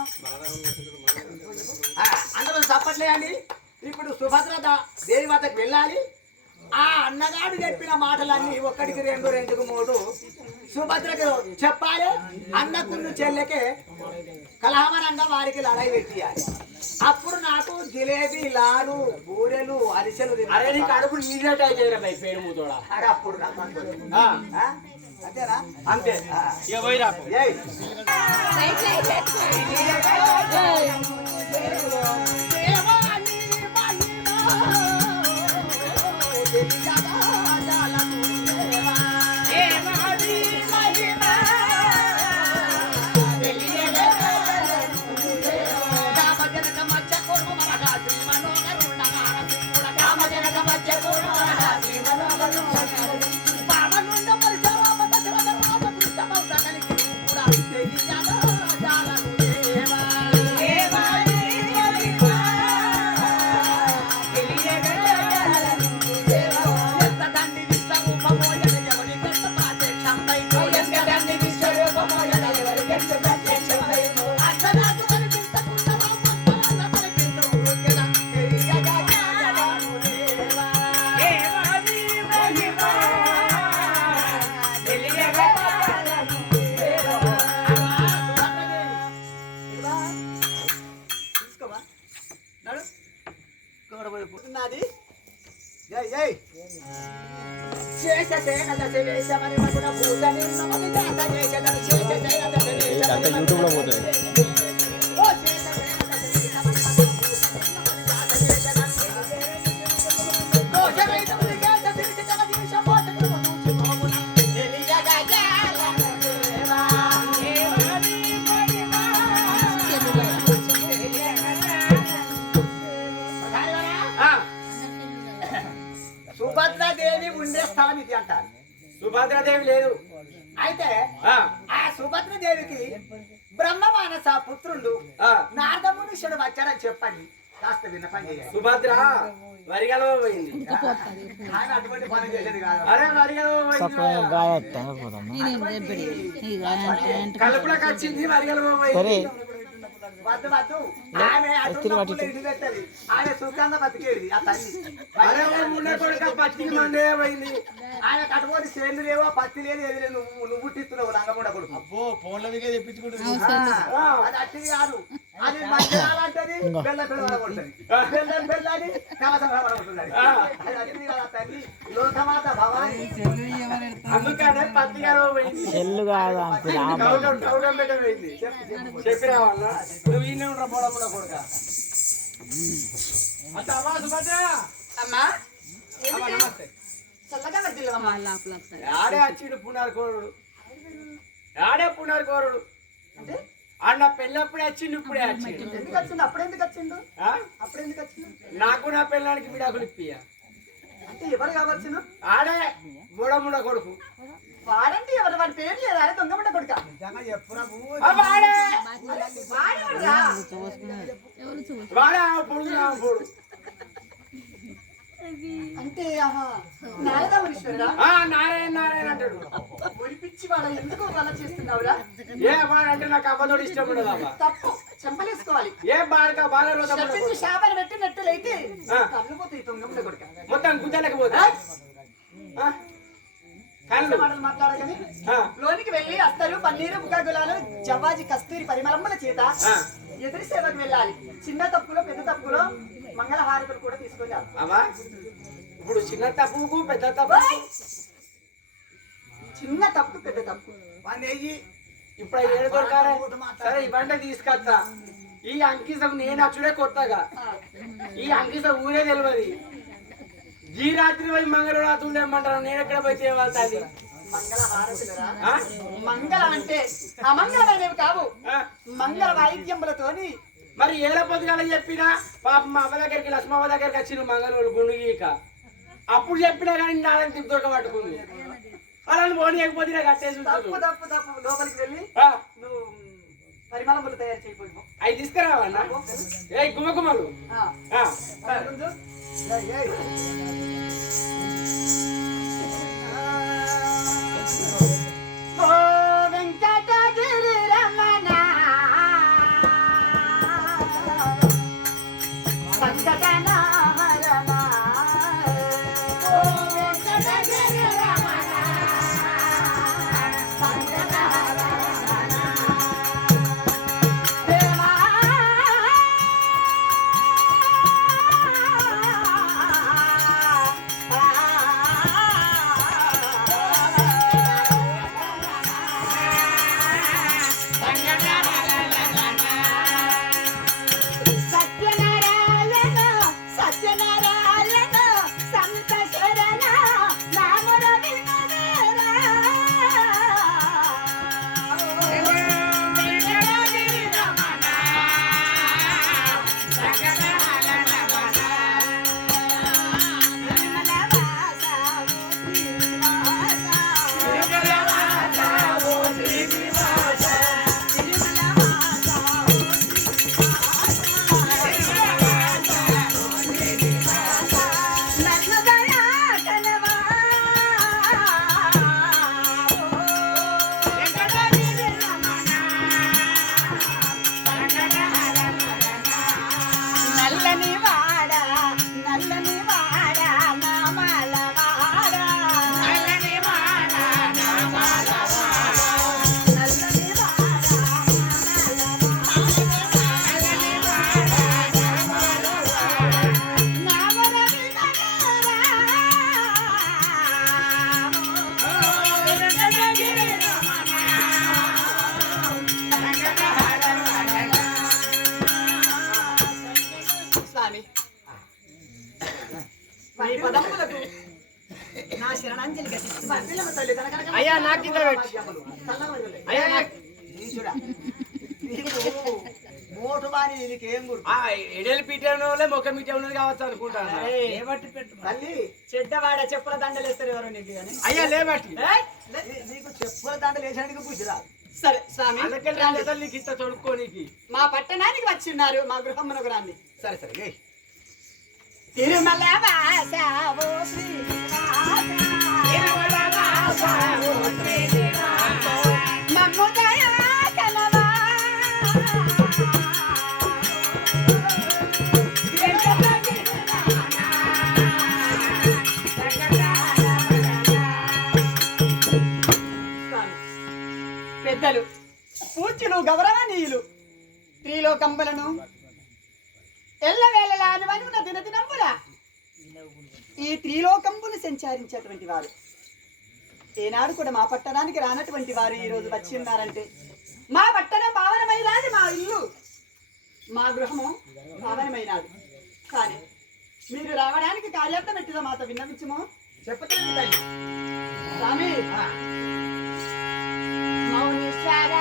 అందరూ చప్పట్లేయండి. ఇప్పుడు సుభద్ర దేవి వద్దకు వెళ్ళాలి. ఆ అన్నగాడు చెప్పిన మాటలన్నీ ఒక్కడికి రెండు, రెండుకు మూడు సుభద్రకు చెప్పాలి. అన్నకున్న చెల్లెకే కలహమనంగా వారికి లడాయి పెట్టియాలి. అప్పుడు నాకు జిలేబీ, లాడు, బూరెలు, అరిసెలు అరే నీకు అడుగు ఈజీగా అయిపోయారా భయ్ పేరు మూతోడా అప్పుడు రమ్మంటారు. ఆ, అంతేనా? అంతే ఇక పోయి రాకు ఏయ్ వేషమని మగున పూజ నిర్మమని జాత చేసేదని చేసే అంటే యూట్యూబ్లో పోతుంది సుభద్రాదేవి ఉండే స్థలం ఇది అంటారు. సుభద్రాదేవి లేదు. అయితే ఆ ఆ సుభద్రదేవికి బ్రహ్మమానస పుత్రుడు నారదమునీశ్వరుడు వచ్చాడని చెప్పండి. కాస్త విన్నపం చేయాలి. సుభద్ర వరిగలో పోయింది. ఆయన అటువంటి పని చేసేది కాదు. అరే వరిగలో పోయింది. కలుపులకు వచ్చింది వరిగలో సరే పోయింది. వద్దు వద్దు ఆమె అటువంటి ఇంటి పెట్టది. ఆమె సుఖంగా బతికేది ఆ తల్లి. అరే ఉండే కొడుక పచ్చికి మండే పోయింది. ఆమె కట్టుకోని చేను లేవో పత్తి లేదు ఏది లేదు. నువ్వు పుట్టిస్తున్నావు రంగముండ కొడుకు. అబ్బో ఫోన్లవిగే తెప్పించుకుంటుంది. అది అట్టిది కాదు. అది మంచిది బెల్ల పిల్లలు కొడుతుంది. బెల్లం బెల్లని కవసం కొడుతుంది. అది అట్టిది కాదు. ఆ తల్లి లోకమాత భవాని. అందుకనే పత్తిగాలో పోయింది. చెల్లు కాదు అంతే కౌటం పెట్ట పోయింది. చెప్పిన వాళ్ళ నువ్వు ఈయన ఉండరా పోవడం కొడుక. అమ్మా సుభద్ర అమ్మా అమ్మా నమస్తే. చల్లగా వద్దిల్లమ్మా. ఆడే వచ్చిండు పునర్కోరుడు. ఆడే పునర్కోరుడు అంటే అన్న పెళ్ళప్పుడే వచ్చిండు ఇప్పుడే వచ్చిండు. ఎందుకు వచ్చిండు? అప్పుడు ఎందుకు వచ్చిండు? ఆ? అప్పుడు ఎందుకు వచ్చిండు? నాకు నా పెళ్ళానికి విడాకులు ఇప్పియ. అంటే ఎవరు కావచ్చును? ఆడే మూడముడ కొడుకు. వాడంటే ఎవరు? వాడి పేరు లేదా? అరే దొంగముండ కొడుక. వాడే వాడెవడురా? వాడే పొడుగు నా పొడు. అంటే ఆహా నారదమునీశ్వరుడా? నారాయణ నారాయణ అంటాడు. ఒలిపిచ్చి వాడ ఎందుకు అలా చేస్తున్నావురా? ఏ వాడంటే నాకు అవ్వతోడు ఇష్టం ఉండదు అవ్వ. తప్పు చెంపలేసుకోవాలి. ఏ బాడక బాగా రోజు చెప్పించి శాపని పెట్టినట్టులైతే ఆ. కళ్ళు పోతాయి దొంగముండ కొడుక. మొత్తం గుద్దలకు పోతా. కళ్ళు మాటలు మాట్లాడగానే ఆ. లోనికి వెళ్ళి అస్తరు పన్నీరు ముఖగులాలు జవ్వాజి కస్తూరి పరిమళముల చేత ఆ. ఎదురు సేవకు వెళ్ళాలి. చిన్న తప్పులో పెద్ద తప్పులో మంగళహారతులు కూడా తీసుకొని రా. అవ్వా ఇప్పుడు చిన్న తప్పుకు పెద్ద తప్పు. చిన్న తప్పు పెద్ద తప్పు ఇప్పుడు ఏడు దొరకాలే. సరే ఇవ్వండి తీసుకొస్తా. ఈ అంకిసం నేను అచ్చుడే కొత్తగా. ఈ అంకిసం ఊరే తెలియదు. ఈ రాత్రి పోయి మంగళరాత్రులు ఏమంటారు. నేను ఎక్కడ పోయి తేవాలి. మంగళహారతులరా? ఆ? మంగళ అంటే అమంగళమైనవి కావు. ఆ? మంగళ వాయిద్యములతోని మరి ఏళ్ళ పొద్దుగాల చెప్పినా పాప మా అవ్వ దగ్గరికి లక్ష్మవ్వ దగ్గరికి వచ్చిన మంగళవాళ్ళు గుండుగీక అప్పుడు చెప్పినా కానీ నాలని తిప్పుతోట పట్టుకుంది. అలా పోనీయకపోతే నాకు కట్టేసి తప్పు తప్పు తప్పు లోపలికి వెళ్ళి నువ్వు పరిమళములు తయారు చేయకపోయి అవి తీసుకురావన్నా. ఏ గుమ్మకుమ్మలు ముందు ఓ వెంకటగిరి రమణ సంకటనాహరణ ఓ వెంకటగిరి రమణ సంకటనాహరణ దేవా చేపలు చల్లగా వదిలే. అయ్యా నీచుడా, నీకు మోటు బాని నీకేం గుర్తు? ఎడలు పీటే మొక్క మీటే ఉన్నది కావచ్చు అనుకుంటాను. తల్లి చెడ్డవాడ చెప్పుల దండలు వేస్తారు ఎవరు నీకు కానీ అయ్యా లేబట్టి నీకు చెప్పుల దండలు వేసడానికి బుద్ధి రాదు. సరే స్వామి అందుకే నీకు ఇంత తొడుక్కోనికి మా పట్టణానికి వచ్చి ఉన్నారు మా గృహమునకు రాండి. సరే సరే ఏయ్. తిరుమల వాస ఓ శ్రీనివాస, మమ్ము దయా కలవా. పెద్దలు పూజ్యులు గౌరవనీయులు త్రిలోకంబులను ఎల్లవేళలా అనువనున దినదినంబుల ఈ త్రిలోకంబులు సంచారించేటువంటి వారు ఏనాడు కూడా మా పట్టణానికి రానటువంటి వారు ఈ రోజు వచ్చి ఉన్నారంటే మా పట్టణం పావనమైనది, మా ఇల్లు మా గృహము పావనమైనది. కానీ మీరు రావడానికి కార్యార్థం పెట్టిదో మాతో విన్నవించము. చెప్పలేదు తల్లి. స్వామి మౌనీశ్వర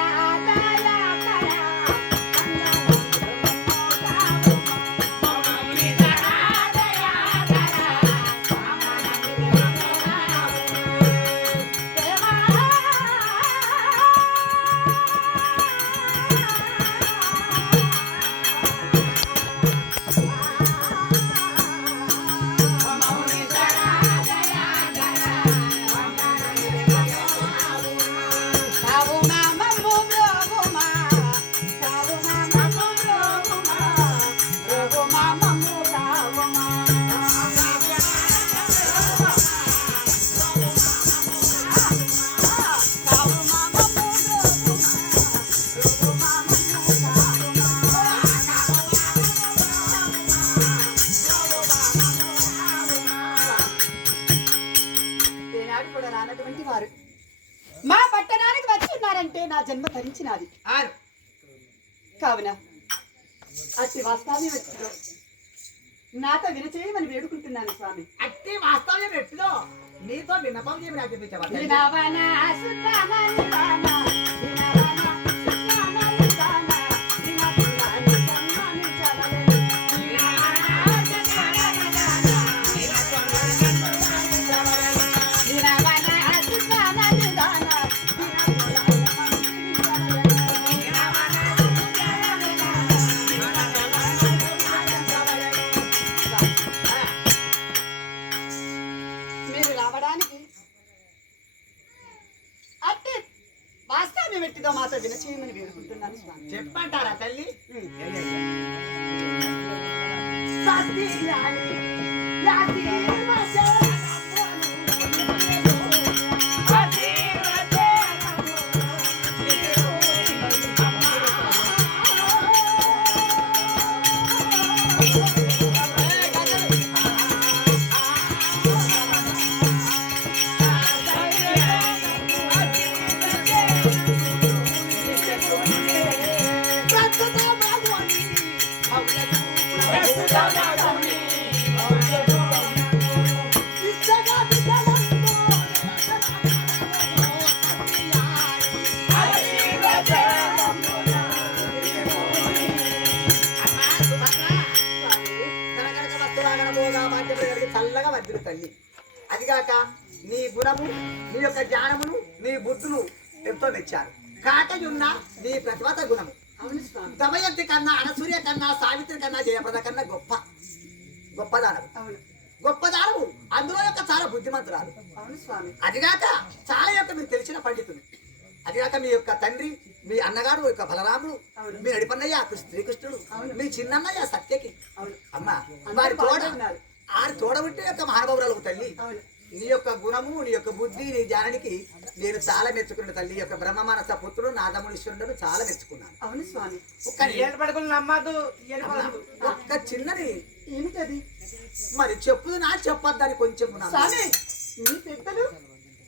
మా పట్టణానికి వచ్చి ఉన్నారంటే నా జన్మ ధరించినది కావున అతి వాస్తవ్యం ఎట్టుదో నాతో వినచేయమని వేడుకుంటున్నాను స్వామి. అట్టి వాస్తవ్యం ఎట్టుదో నీతో విన్నపం చేయమని ఆజ్ఞాపించవా? మీరు రావడానికి అట్టి వాస్తవ్యం ఎట్టిదో మాతో వినచేయమని వేడుకుంటున్నాను స్వామి. చెప్పంటారా తల్లి? చల్లగా వద్దులు తల్లి. అదిగాక నీ గుణము, నీ యొక్క జ్ఞానమును, నీ బుద్ధులు ఎంతో మెచ్చారు. కాటయున్న నీ ప్రతిభత గుణము అవును స్వామి. దమయంతి కన్నా, అనసూయ కన్నా, సావిత్రి కన్నా, జయప్రద కన్నా గొప్పదానవు. అవును గొప్పదానవు. అందులో యొక్క చాలా బుద్ధిమంతురాలు. అవును స్వామి. అదిగాక చాలా యొక్క మీకు తెలిసిన పండితులు. అదిగాక మీ యొక్క తండ్రి, మీ అన్నగారు యొక్క బలరాముడు, మీ నడిపన్నయ్య శ్రీకృష్ణుడు, మీ చిన్నన్నయ్య సత్యకి. అమ్మ వారి తోడ ఆరు తోడబుట్టే యొక్క మహానుభావురాలు తల్లి. నీ యొక్క గుణము, నీ యొక్క బుద్ధి, నీ జ్ఞానానికి నేను చాలా మెచ్చుకున్నాను తల్లి. యొక్క బ్రహ్మ మానస పుత్రుడు నాదమునీశ్వరుడు చాలా మెచ్చుకున్నాను. అవును స్వామి. ఒక్క చిన్నది ఏమిటది మరి చెప్పుదు నా చెప్పొద్దని కొంచెం స్వామి. మీ పెద్దలు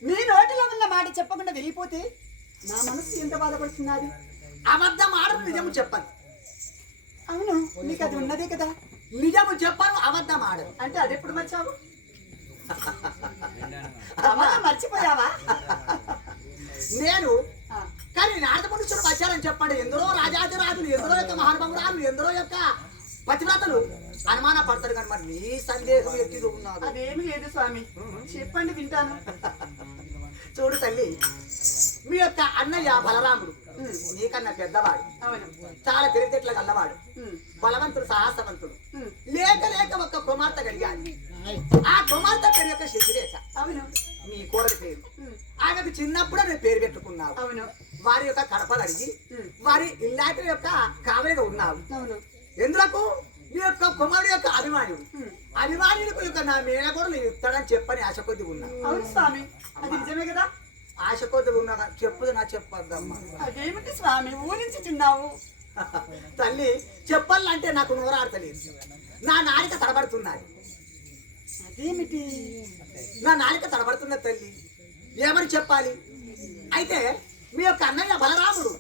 మీ నోటిలో ఉన్న మాట చెప్పకుండా వెళ్ళిపోతే నా మనసు ఎంత బాధపడుతున్నది. అబద్ధం ఆడను, నిజము చెప్పను. అవును నీకు అది ఉన్నదే కదా. నిజము చెప్పను, అబద్ధం ఆడను. అంటే అది ఎప్పుడు మర్చావు? అబద్ధం మర్చిపోయావా? నేను ఆ, కానీ నారద మనుషులు వచ్చారని చెప్పండి ఎందరో రాజాది రాజులు ఎందరో యొక్క మహానుభావులు ఎందరో యొక్క పతివ్రతలు అనుమాన పడతారు కానీ మరి నీ సందేహం ఎత్తిది ఉన్నారు అదేమి లేదు స్వామి చెప్పండి వింటాను. చూడు తల్లి మీ యొక్క అన్నయ్య బలరాముడు నీకన్నా పెద్దవాడు అవును. చాలా తెలివితేటలు గల్లవాడు ఉమ్, బలవంతుడు సాహసవంతుడు ఉమ్, లేక లేక ఒక కుమార్తె కలిగాడు ఆ కుమార్తె పేరు యొక్క శశిరేఖ అవును. మీ కోడలి పేరు ఉమ్, ఆమెకు చిన్నప్పుడు నేను పేరు పెట్టుకున్నావు అవును. వారి యొక్క కడపలు అడిగి ఉమ్, వారి ఇల్లాటి యొక్క కావేరిగా ఉన్నావు అవును. ఎందులకు నీ యొక్క కుమారుడు యొక్క అభిమానుడు ఉమ్, అభిమానులకు యొక్క నా మేనగోడు నేను ఇస్తాడని చెప్పని ఆశ కొద్ది ఉన్నా అవును స్వామి అది నిజమే కదా. ఆశ కొద్ది ఉన్నా చెప్పుదు నా చెప్పద్దమ్మా అదేమిటి స్వామి ఊహించుచున్నావు. తల్లి చెప్పాలంటే నాకు నోరాడతలేదు నా నాలిక తడబడుతున్నది అదేమిటి. నా నాలిక తడబడుతున్నది తల్లి ఏమని చెప్పాలి అయితే మీ యొక్క అన్నయ్య బలరాముడు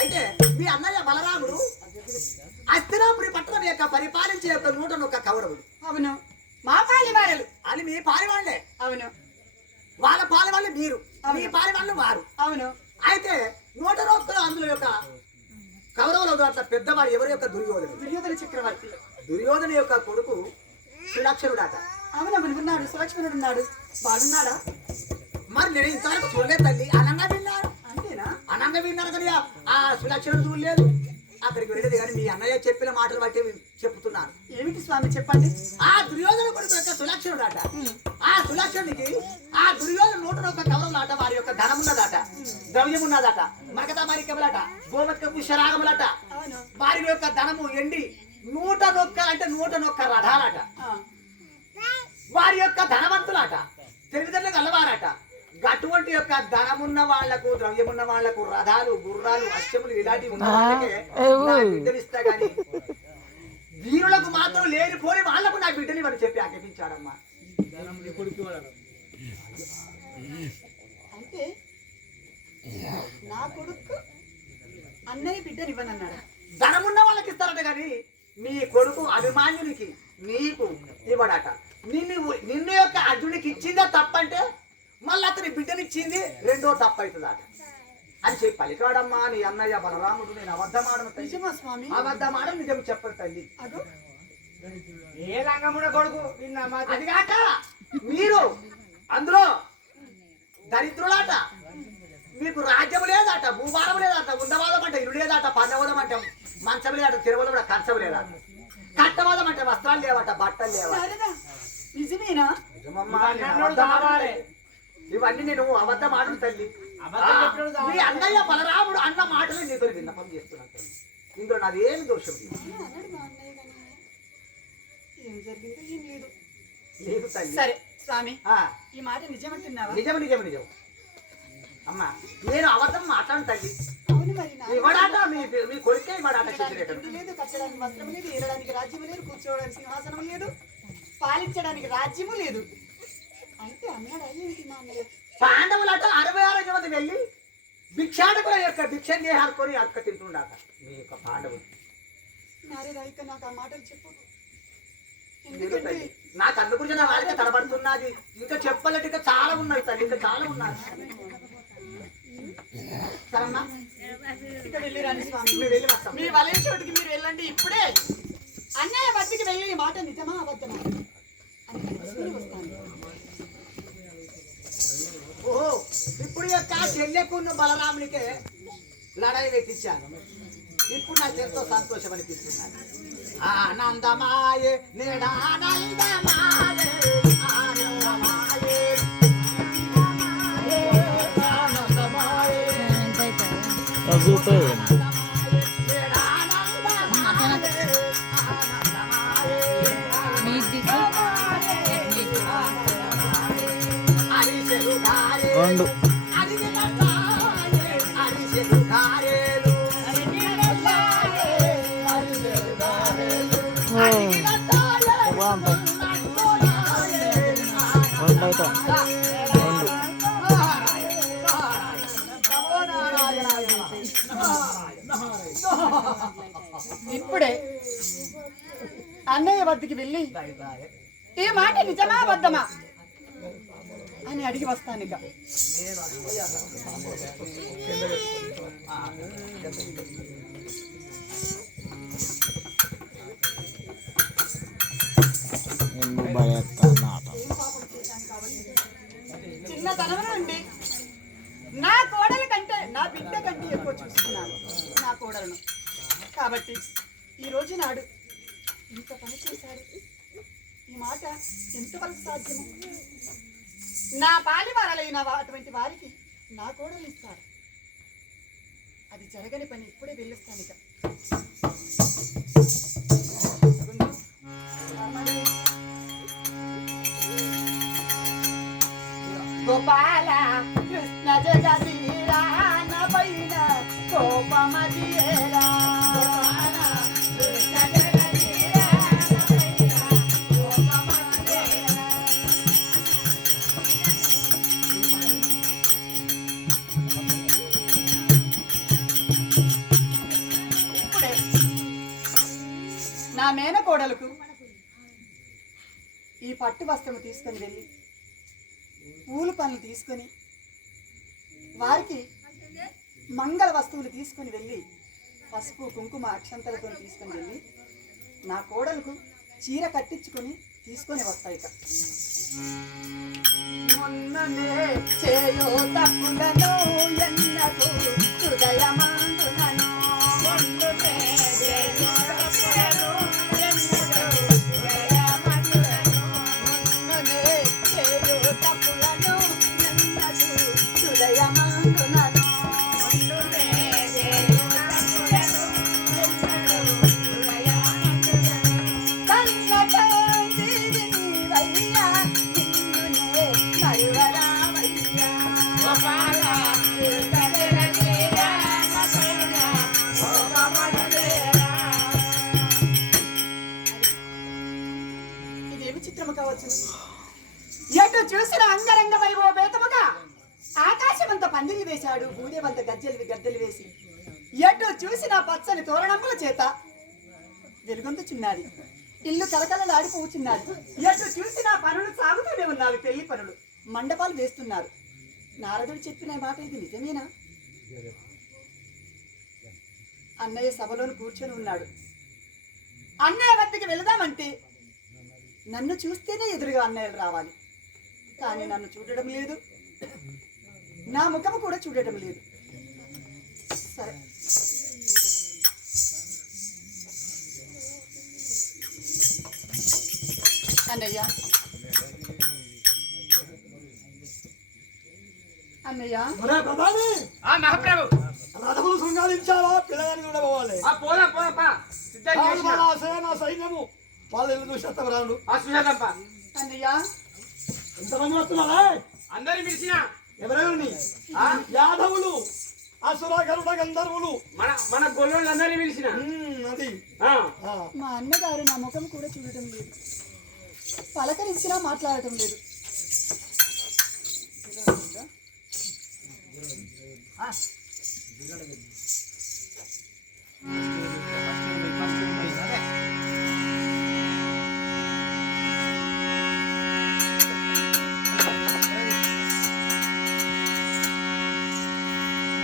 అయితే మీ అన్నయ్య బలరాముడు అస్తినాపురి పట్టణం యొక్క పరిపాలించే యొక్క 101 కౌరవుడు అవును. మా పాలివారలు. అని మీ పాలివాళ్లే అవును. వాళ్ళ పాలివాళ్ళు మీరు మీ పాలివాళ్ళు వారు అవును. అయితే 101 అందులో యొక్క కౌరవులు అట్లా పెద్దవాడు ఎవరి యొక్క దుర్యోధనుడు దుర్యోధన చక్రవర్తి. దుర్యోధన యొక్క కొడుకు సులక్షణుడాట అవునవును ఉన్నాడు. సులక్ష్మణుడు ఉన్నాడు. వాడున్నాడా? మరి నేను ఇంతవరకు చూడలేదు తల్లి అనంగా విన్నాను అంతేనా? అనంగా విన్నాను కానీ ఆ సులక్షణుడు చూడలేదు అక్కడికి వెళ్ళేది కానీ మీ అన్నయ్య చెప్పిన మాటలు బట్టి చెప్తున్నాను ఏమిటి స్వామి చెప్పండి. ఆ దుర్యోధన కొడుకు యొక్క సులక్షణుడాట ఆ సులక్షణుడికి ఆ దుర్యోధన 101 కౌరవులాట వారి యొక్క ధనం ఉన్నదాట ద్రవ్యం ఉన్నదట మగత మారికములట గోమత్క పుష్యరాగములట అవును. వారి యొక్క ధనము ఎండి 101 అంటే 101 రథాలట ఆ, వారి యొక్క ధనవంతులాట తెలివితేటలు గలవారట అటువంటి యొక్క ధనమున్న వాళ్లకు ద్రవ్యమున్న వాళ్లకు రథాలు గుర్రాలు అశ్వములు ఇలాంటివి ఉన్న వాళ్ళకే నా బిడ్డలు ఇస్తా గాని వీరులకు మాత్రం లేనిపోని వాళ్లకు నా బిడ్డని వాడు చెప్పి ఆజ్ఞాపించాడమ్మా అంటే నా కొడుకు అన్నయ్య బిడ్డనివ్వనన్నాడు. ధనమున్న వాళ్ళకి ఇస్తారట గాని మీ కొడుకు అభిమాన్యునికి నీకు ఇవ్వడట నిన్ను యొక్క అర్జునికి ఇచ్చిందా తప్పంటే మళ్ళీ అతని బిడ్డనిచ్చింది రెండో తప్పు అవుతుందట అని చెప్పి పలికాడమ్మా నీ అన్నయ్య బలరాముడు నేను అబద్ధమాడను నిజమా స్వామి? అబద్ధమాడను నిజం చెప్పరు తల్లి అదో ఏ రంగమున కొడుకు అది కాక మీరు అందులో దరిద్రులాట మీకు రాజ్యం లేదట భూభారం లేదట ఉండవాదం అంటే ఇల్లు లేదట పన్నవదం అంటే మంచం లేదట తిరవదం అంటే కంచం లేదట కట్టవాదం అంటే వస్త్రాలు లేవట బట్టలు లేవట నారదా, నిజమేనా? నిజమమ్మా, నేను అబద్ధమాడను. ఇవన్నీ నేను అబద్ధం ఆడను తల్లి మీ అన్నయ్య బలరాముడు అన్న మాటలు నీతో విన్నపం చేస్తున్నాను తల్లి ఇందులో నాది ఏమి దోషం లేదు. అన్నాడు మా అన్నయ్య కానీ ఏం జరిగిందో ఏం లేదు. లేదు తల్లి సరే స్వామి ఆ, ఈ మాట నిజమంటున్నావా? నిజం నిజం నిజం అమ్మా నేను అబద్ధం మాట్లాడు తల్లి అవును మరి నారదా. ఇవ్వడాట మీ కొడుకే ఇవ్వడాట చెప్పినట్టు తిండి లేదు, కట్టడానికి వస్త్రం లేదు, ఏడడానికి రాజ్యము లేదు, కూర్చోవడానికి సింహాసనం లేదు, పాలించడానికి రాజ్యము లేదు. అయితే అన్నాడు అయ్యేంటి మా అన్నయ్య? పాండవులట 66 మంది వెళ్ళి భిక్షాటకుల యొక్క భిక్షం చేయాలని అక్క తింటుండట మీ యొక్క పాండవులు నారదా ఇక నాకు ఆ మాటలు చెప్పు. మీరు ఎందుకంటే తల్లి నాకు అందు గురించి నా వాళ్ళకి తడబడుతున్నది ఇంకా చెప్పాలంటే ఇంకా చాలా ఉన్నాయి తల్లి ఇంకా చాలా ఉన్నాయి సరమ్మా ఇక వెళ్ళి రాని స్వామి. మేము వెళ్ళి వస్తాం మీ వలయ చోటికి మీరు వెళ్ళండి ఇప్పుడే. అన్నయ్య వద్దకి వెళ్ళి ఈ మాట నిజమా అబద్ధమా అని తెలుసుకుని వస్తాను. ఓహో ఇప్పుడు యొక్క చెల్లెకు బలరామునికే లడాయి పెట్టించాను ఇప్పుడు నాకు ఎంతో సంతోషం అనిపిస్తున్నది ఆనందమాయే నేడానందమాయే ఆనందమాయే రెండు ఇప్పుడే అన్నయ్య వద్దకి వెళ్ళి ఈ మాట నిజమా అబద్ధమా అని అడిగి వస్తాను ఇక. చిన్నతనం నుండి నా కోడల కంటే నా బిడ్డ కంటే ఎక్కువ చూస్తున్నాను నా కోడలను. కాబట్టి ఈ రోజు నాడు ఇంత పని చేశాడు. ఈ మాట ఎంతవరకు సాధ్యము? నా పాలి వారలైన అటువంటి వారికి నా కోడలు ఇస్తారు. అది జరగని పని. ఇప్పుడే వెళ్ళొస్తాను ఇక. గోపాల కృష్ణ జగదీరాన పైన కోపమదియేరా. ఇప్పుడే నా మేనకోడలకు ఈ పట్టు వస్త్రము తీసుకొని వెళ్ళి పూలు పనులు తీసుకొని వారికి మంగళ వస్తువులు తీసుకొని వెళ్ళి పసుపు కుంకుమ అక్షంతలతో తీసుకొని వెళ్ళి నా కోడలకు చీర కట్టించుకొని తీసుకొని వస్తాయి. మొన్ననే చేయో తప్పులను ఎన్నకు హృదయమందునను. మొన్ననే చేయో తప్పులను ఎన్నకు హృదయమందునను. మొన్ననే చేయో తప్పులను ఎన్నకు హృదయమందునను. మొన్ననే చేయో తప్పులను ఎన్నకు హృదయమందునను. కన్నకంటి నీవయ్యా నిన్నునే మరువరావయ్యా. గోపాల కృష్ణజగదీరా పైన కోపమదియేరా. ఇదేమి చిత్రము కావచ్చు? ఎటు చూసిన అంగరంగ వైభవపేతముగా ఆకాశమంత పందిరి వేశాడు, భూదేవంత గద్దెలు వేసి ఎటు చూసిన పచ్చని తోరణముల చేత వెలుగొందుచున్నది. ఇల్లు కలకలలాడిపోతున్నది. ఎటు చూసిన పనులు సాగుతూనే ఉన్నవి. పెళ్లి పనులు, మండపాలు వేస్తున్నారు. నారదుడు చెప్పిన మాట ఇది నిజమేనా? అన్నయ్య సభలోని కూర్చొని ఉన్నాడు. అన్నయ్య వద్దకి వెళదామంటే నన్ను చూస్తేనే ఎదురుగా అన్నయ్యలు రావాలి. కానీ నన్ను చూడడం లేదు, నా ముఖము కూడా చూడడం లేదు. సరే, అన్నయ్య అన్నయ్య. మహాప్రభు రథములు శృంగారించావా? పిల్లగాని కూడా పోవాలి. పోదా పోదా నా సైన్యము వాళ్ళు ఇల్లు చూసేస్తాం రాను. అన్నయ్య ఎంతమంది వస్తున్నారా? అందరు పిలిచిన ఎవరెవరిని? యాదవులు, అసుర గరుడ గంధర్వులు, మన గొల్లోళ్ళు అందరినీ పిలిచిన. అది మా అన్నగారు నా ముఖం కూడా చూడటం లేదు, పలకరించినా మాట్లాడటం లేదు.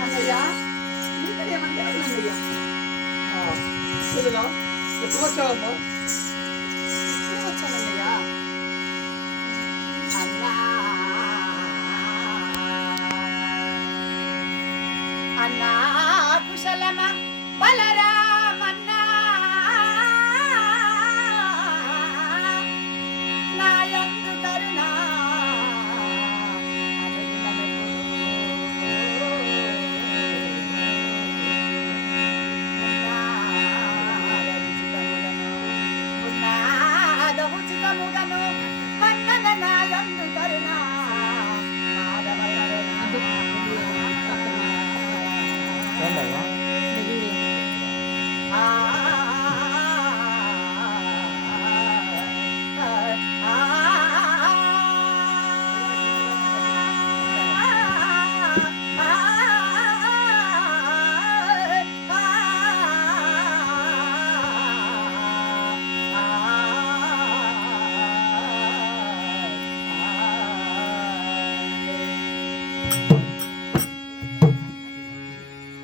అన్నయ్య ఎప్పుడు వచ్చావమ్మా? వచ్చానన్నయ్య. అన్నా కుశలమ బలరామన్నా నాయందు కరుణా ఉచితముగను మన్నన నాయందు కరుణా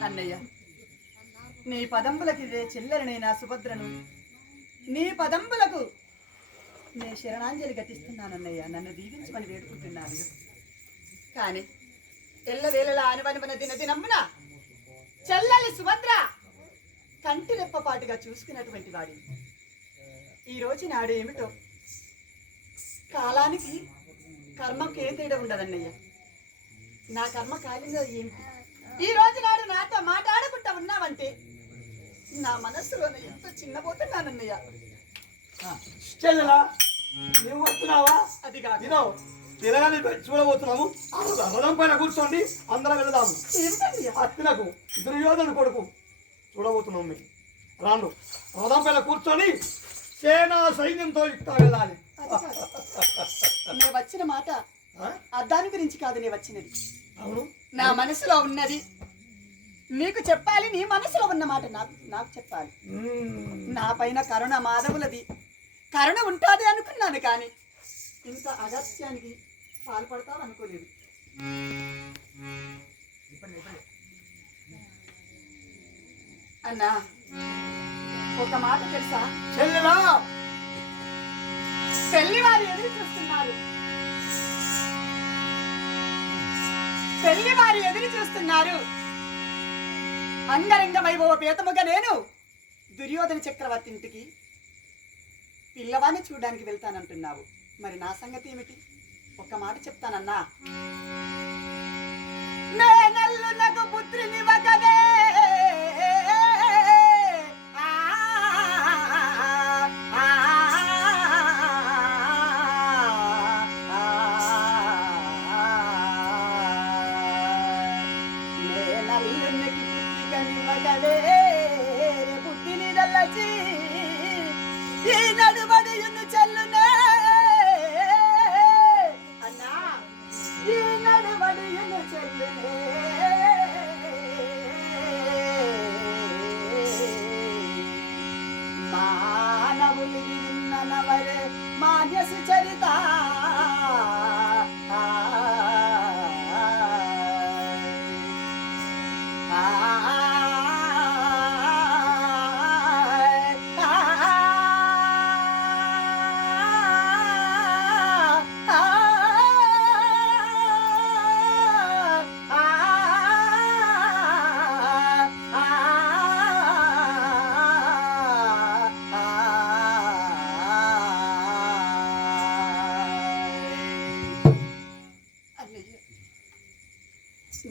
అన్నయ్య, నీ పదంబులకి ఇదే చెల్లెలనైనా సుభద్రను, నీ పదంబులకు నే శరణాంజలి ఘటిస్తున్నానన్నయ్య. నన్ను దీవించమని వేడుకుంటున్నాను. కానీ ఎల్లవేళలా అనువనుమన దినదినమ్మున చెల్లెలి సుభద్ర కంటి రెప్పపాటుగా చూసుకున్నటువంటి వాడిని ఈ రోజు నాడు ఏమిటో కాలానికి కర్మకు ఏ తేడా ఉండదన్నయ్య. నా కర్మ కాలిందో ఏమిటి? ఈ రోజు నాడు నాతో మాట్లాడకుండా ఉన్నావంటే నా మనస్సులో ఎంతో చిన్నపోతున్నానన్నయ్య. చెల్లెలా నువ్వు వస్తున్నావా? అది కాదు. ఇదో పిల్లగాని చూడబోతున్నాము. రథం పైన కూర్చోండి, అందరం వెళదాము. ఏమిటన్నయ్య? అత్తినకు దుర్యోధను కొడుకు చూడబోతున్నాం. మేము రాను రథం పైన కూర్చొని సేనా సైన్యంతో యుక్త వెళ్ళాలి. అది కాదు. నే వచ్చిన మాట దాని గురించి కాదు నే వచ్చినది. అవును, నా మనసులో ఉన్నది నీకు చెప్పాలి. నీ మనసులో ఉన్న మాట నాకు చెప్పాలి. నా పైన కరుణ మాధవులది కరుణ ఉంటుంది అనుకున్నాను, కానీ ఇంత అగత్యానికి పాల్పడతావు అనుకోలేదు. అన్నా, ఒక మాట తెలుసా? చెల్లెలా పెళ్లి వారు ఎదురు చూస్తున్నారు. పెళ్లి వారు ఎదురు చూస్తున్నారు. అంగరంగ వైభవ పేతముగా నేను దుర్యోధన చక్రవర్తి ఇంటికి పిల్లవాడిని చూడడానికి వెళ్తానంటున్నావు. మరి నా సంగతి ఏమిటి? ఒక్క మాట చెప్తానన్నా. నేనల్లు నాకు పుత్రిని వగదే ఈ నడుబడియును చెల్లునే అన్నా, ఈ నడుబడియును చెల్లునే మానవులు విన్ననవరే మాన్యసు చరిత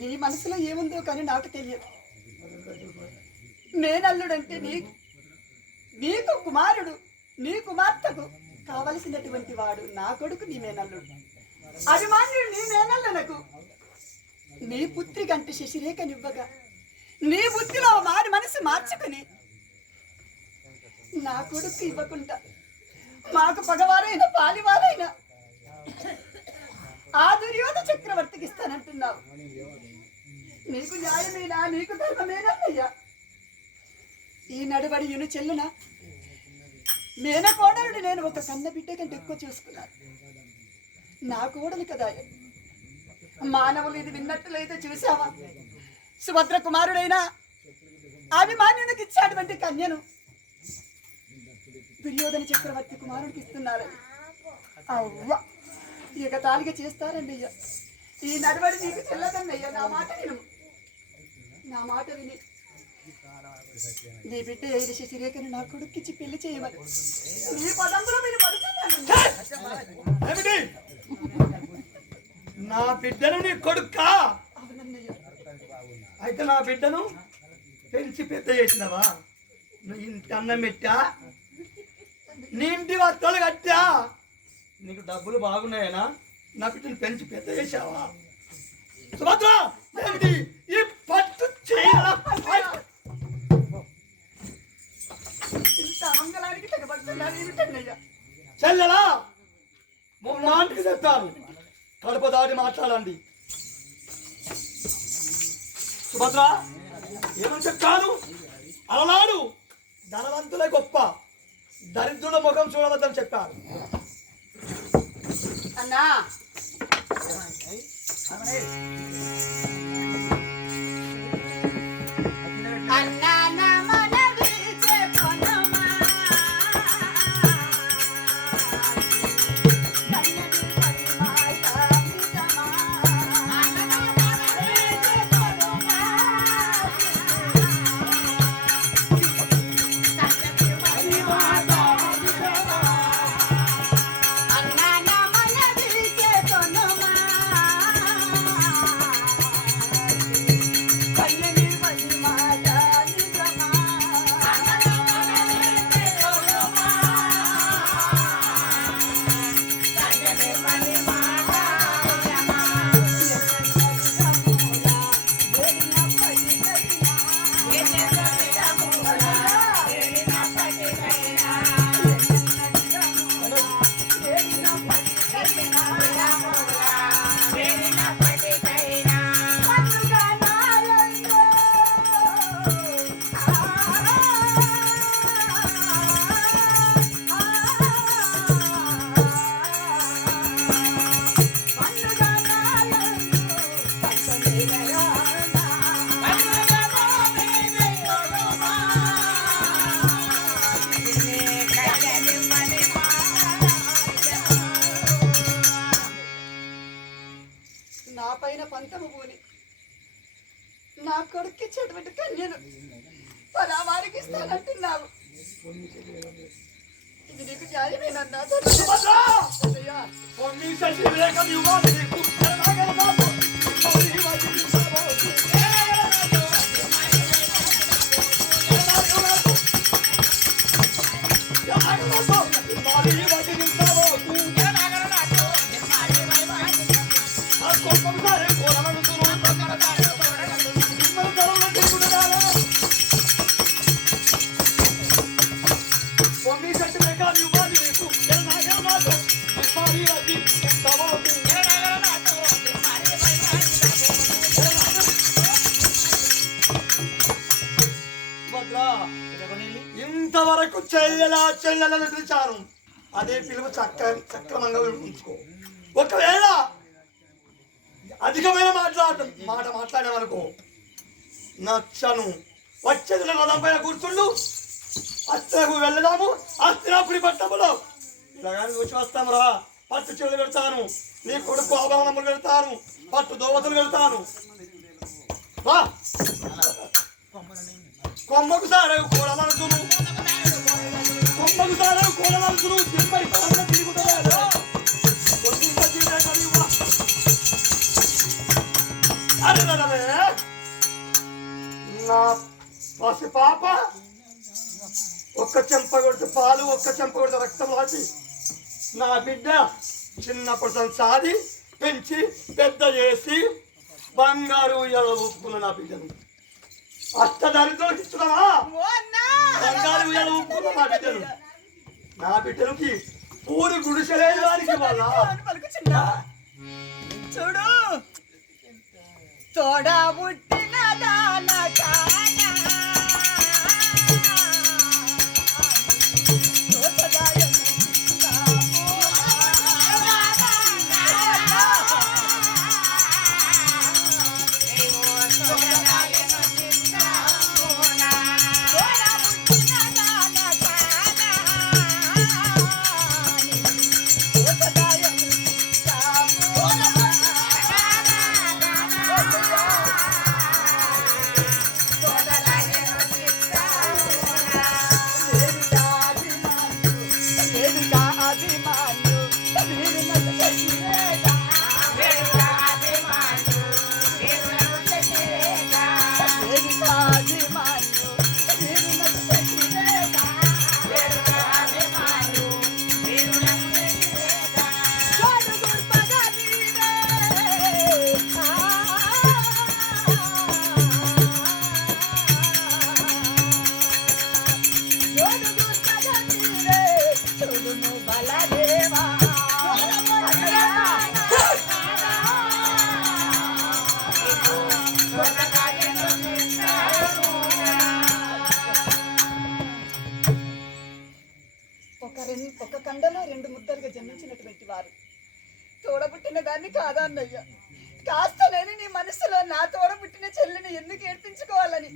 నీ మనసులో ఏముందో కానీ నాకు తెలియదు. నేనల్లుడంటే నీకు కుమారుడు, నీ కుమార్తెకు కావలసినటువంటి వాడు నా కొడుకు, నీ మేనల్లుడు. అభిమాన్యుడు నీ మేనల్లునకు నీ పుత్రి గంట శశిరేఖనివ్వగా నీ బుద్ధిలో వారి మనసు మార్చుకుని నా కొడుకు ఇవ్వకుండా మాకు పగవారైన పాలివారైనా ఆ దుర్యోధన చక్రవర్తికి ఇస్తానంటున్నావు. నీకు న్యాయమేనా? నీకు ధర్మమేనయ్యా? ఈ నడుబడి యును చెల్లున మేనకోడలుడు నేను ఒక కన్న బిడ్డ కంటే ఎక్కువ చూసుకున్నాను. నా కోడలు కదా. మానవులు ఇది విన్నట్లయితే చూసావా? సుభద్ర కుమారుడైనా అభిమాన్యునికి ఇచ్చేటువంటి కన్యను దుర్యోధన చక్రవర్తి కుమారుడికి ఇస్తున్నారని అవ్వ ఇక తాలిగా చేస్తారండి అయ్యా. ఈ నడవడి నీకు చెల్లదండి అయ్యా. నా మాట విని నీ బిడ్డ ఐదు శశిరేఖను నా కొడుక్కిచ్చి పెళ్లి చేయమని నీ పదంలో మీరు పడుతున్నాను. నా బిడ్డను నీ కొడుక్కా? అవునన్నయ్య. అయితే నా బిడ్డను పెంచి పెద్ద చేసినవా? నువ్వు ఇంటి అన్నం పెట్టా, నీ ఇంటి వస్తువులు కట్టా, నీకు డబ్బులు బాగున్నాయనా? నా బిడ్డను పెంచి పెద్ద చేసావా? సుభద్ర ఏమిటి ఈ పట్టు చేయాలా? ఇంత అమంగళానికి తెగబడుతున్నారు ఏమిటన్నయ్య? చెల్లెలా మొన్నాటికి చెప్తాను, కడప దాటి మాట్లాడండి. సుభద్ర ఏమని చెప్తాను? అలనాడు ధనవంతులే గొప్ప, దరిద్రుల ముఖం చూడవద్దని చెప్పారు. అన్నా నా కొడుకు ఇచ్చేటువంటి కన్యను పరావారికి ఇస్తానంటున్నావు. ఇది నీకు న్యాయమేనన్నా? అన్నయ్య, ఇంతవరకు చెల్లెలను పిలిచాను. అదే పిలుపు సక్రమంగా ఉంచుకో. ఒకవేళ అధికమైన మాట మాట్లాడేవనుకో నచ్చను. వచ్చేది రథం పైన కూర్చుండు, అస్త్రకు వెళ్ళదాము. అస్తినాపురి పట్టములో ఇలాగాని వచ్చి వస్తాము రా. పట్టు చెవులు పెడతాను, నీ కొడుకు ఆభరణములు పెడతాను, పట్టు దోవతులు పెడతాను. కొమ్మకు సారే కూడమనుకును, కొమ్మకు సారే కూడమనుకును. తిమ్మడి కాలంలో తిరుగుతాడు. అరే నా పసి పాప ఒక్క చెంప కొడితే పాలు, ఒక్క చెంప కొడితే రక్తం లాంటి నా బిడ్డ చిన్నప్పటి సాది పెంచి పెద్ద చేసి బంగారు ఉప్పుకున్న నా బిడ్డను అష్టదరిద్రులకు ఇస్తున్నావా? బంగారు ఉప్పుకున్న నా బిడ్డను, నా బిడ్డనికి పూరి గుడిసెలే వారికి వాళ్ళ చూడు తోడా పుట్టిన దాన ఒక కండలో రెండు ముద్దలుగా జన్మించినటువంటి వారు తోడబుట్టిన దాన్ని కాదా అన్నయ్య? కాస్త నేను నీ మనసులో నా తోడబుట్టిన చెల్లిని ఎందుకు ఏడ్పించుకోవాలని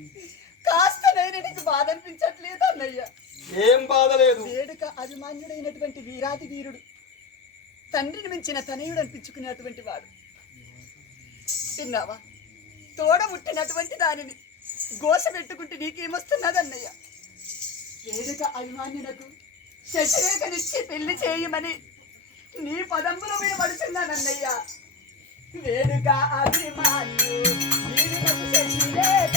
కాస్త నేను నీకు బాధ అనిపించట్లేదు అన్నయ్య? ఏం బాధ లేదు. వేడుక అభిమాన్యుడైనటువంటి వీరాది వీరుడు, తండ్రిని మించిన తనయుడు అనిపించుకునేటువంటి వాడు. తిన్నావా? తోడబుట్టినటువంటి దానిని గోస పెట్టుకుంటే నీకేమొస్తున్నదన్నయ్య? వేడుక అభిమాన్యులకు శశిరేఖనిచ్చి పెళ్లి చేయమని నీ పదంబుల మీద పడుతున్నానన్నయ్య. వేడుక అభిమాన్యు శశిరేఖ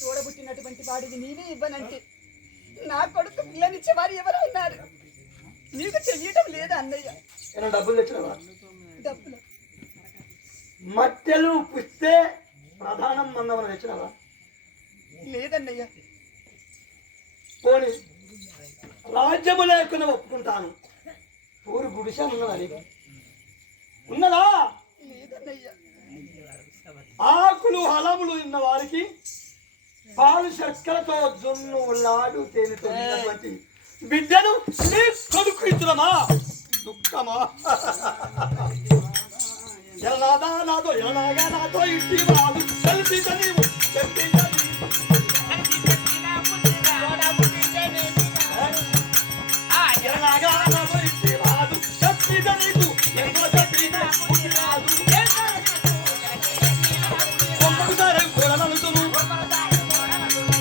తోడబుట్టినటువంటి వాడిని నేనే ఇవ్వనంటే నా కొడుకు పిల్లనిచ్చే వారు ఎవరు ఉన్నారు? నీకు తెలియటం లేదా అన్నయ్య? డబ్బులు తెచ్చినవా? డబ్బులు మట్టెలు పుస్తే ప్రధానం మందమని తెచ్చినవా? లేదన్నయ్య. పోనీ రాజ్యము లేకుండా ఒప్పుకుంటాను. ఊరు గుడిసె ఉన్నదని ఉన్నదా? లేదన్నయ్య. ఆకులు హలములు ఉన్న వారికి పాలు చక్కెరతో జొన్ను లాడు తేనెతో బిడ్డను నీ కొడుకు ఇచ్చుదమా? దుఃఖమా ఎలాగా నాతో ఎలాగా నాతో ఇంటి బాబు కలిసి నీవు ఎలాగా నాతో ఇంటి బాబు చెప్పిద నీకు ఎంత చెప్పిన పుట్టినాదు కొమ్మకుసారి కూరనలుతును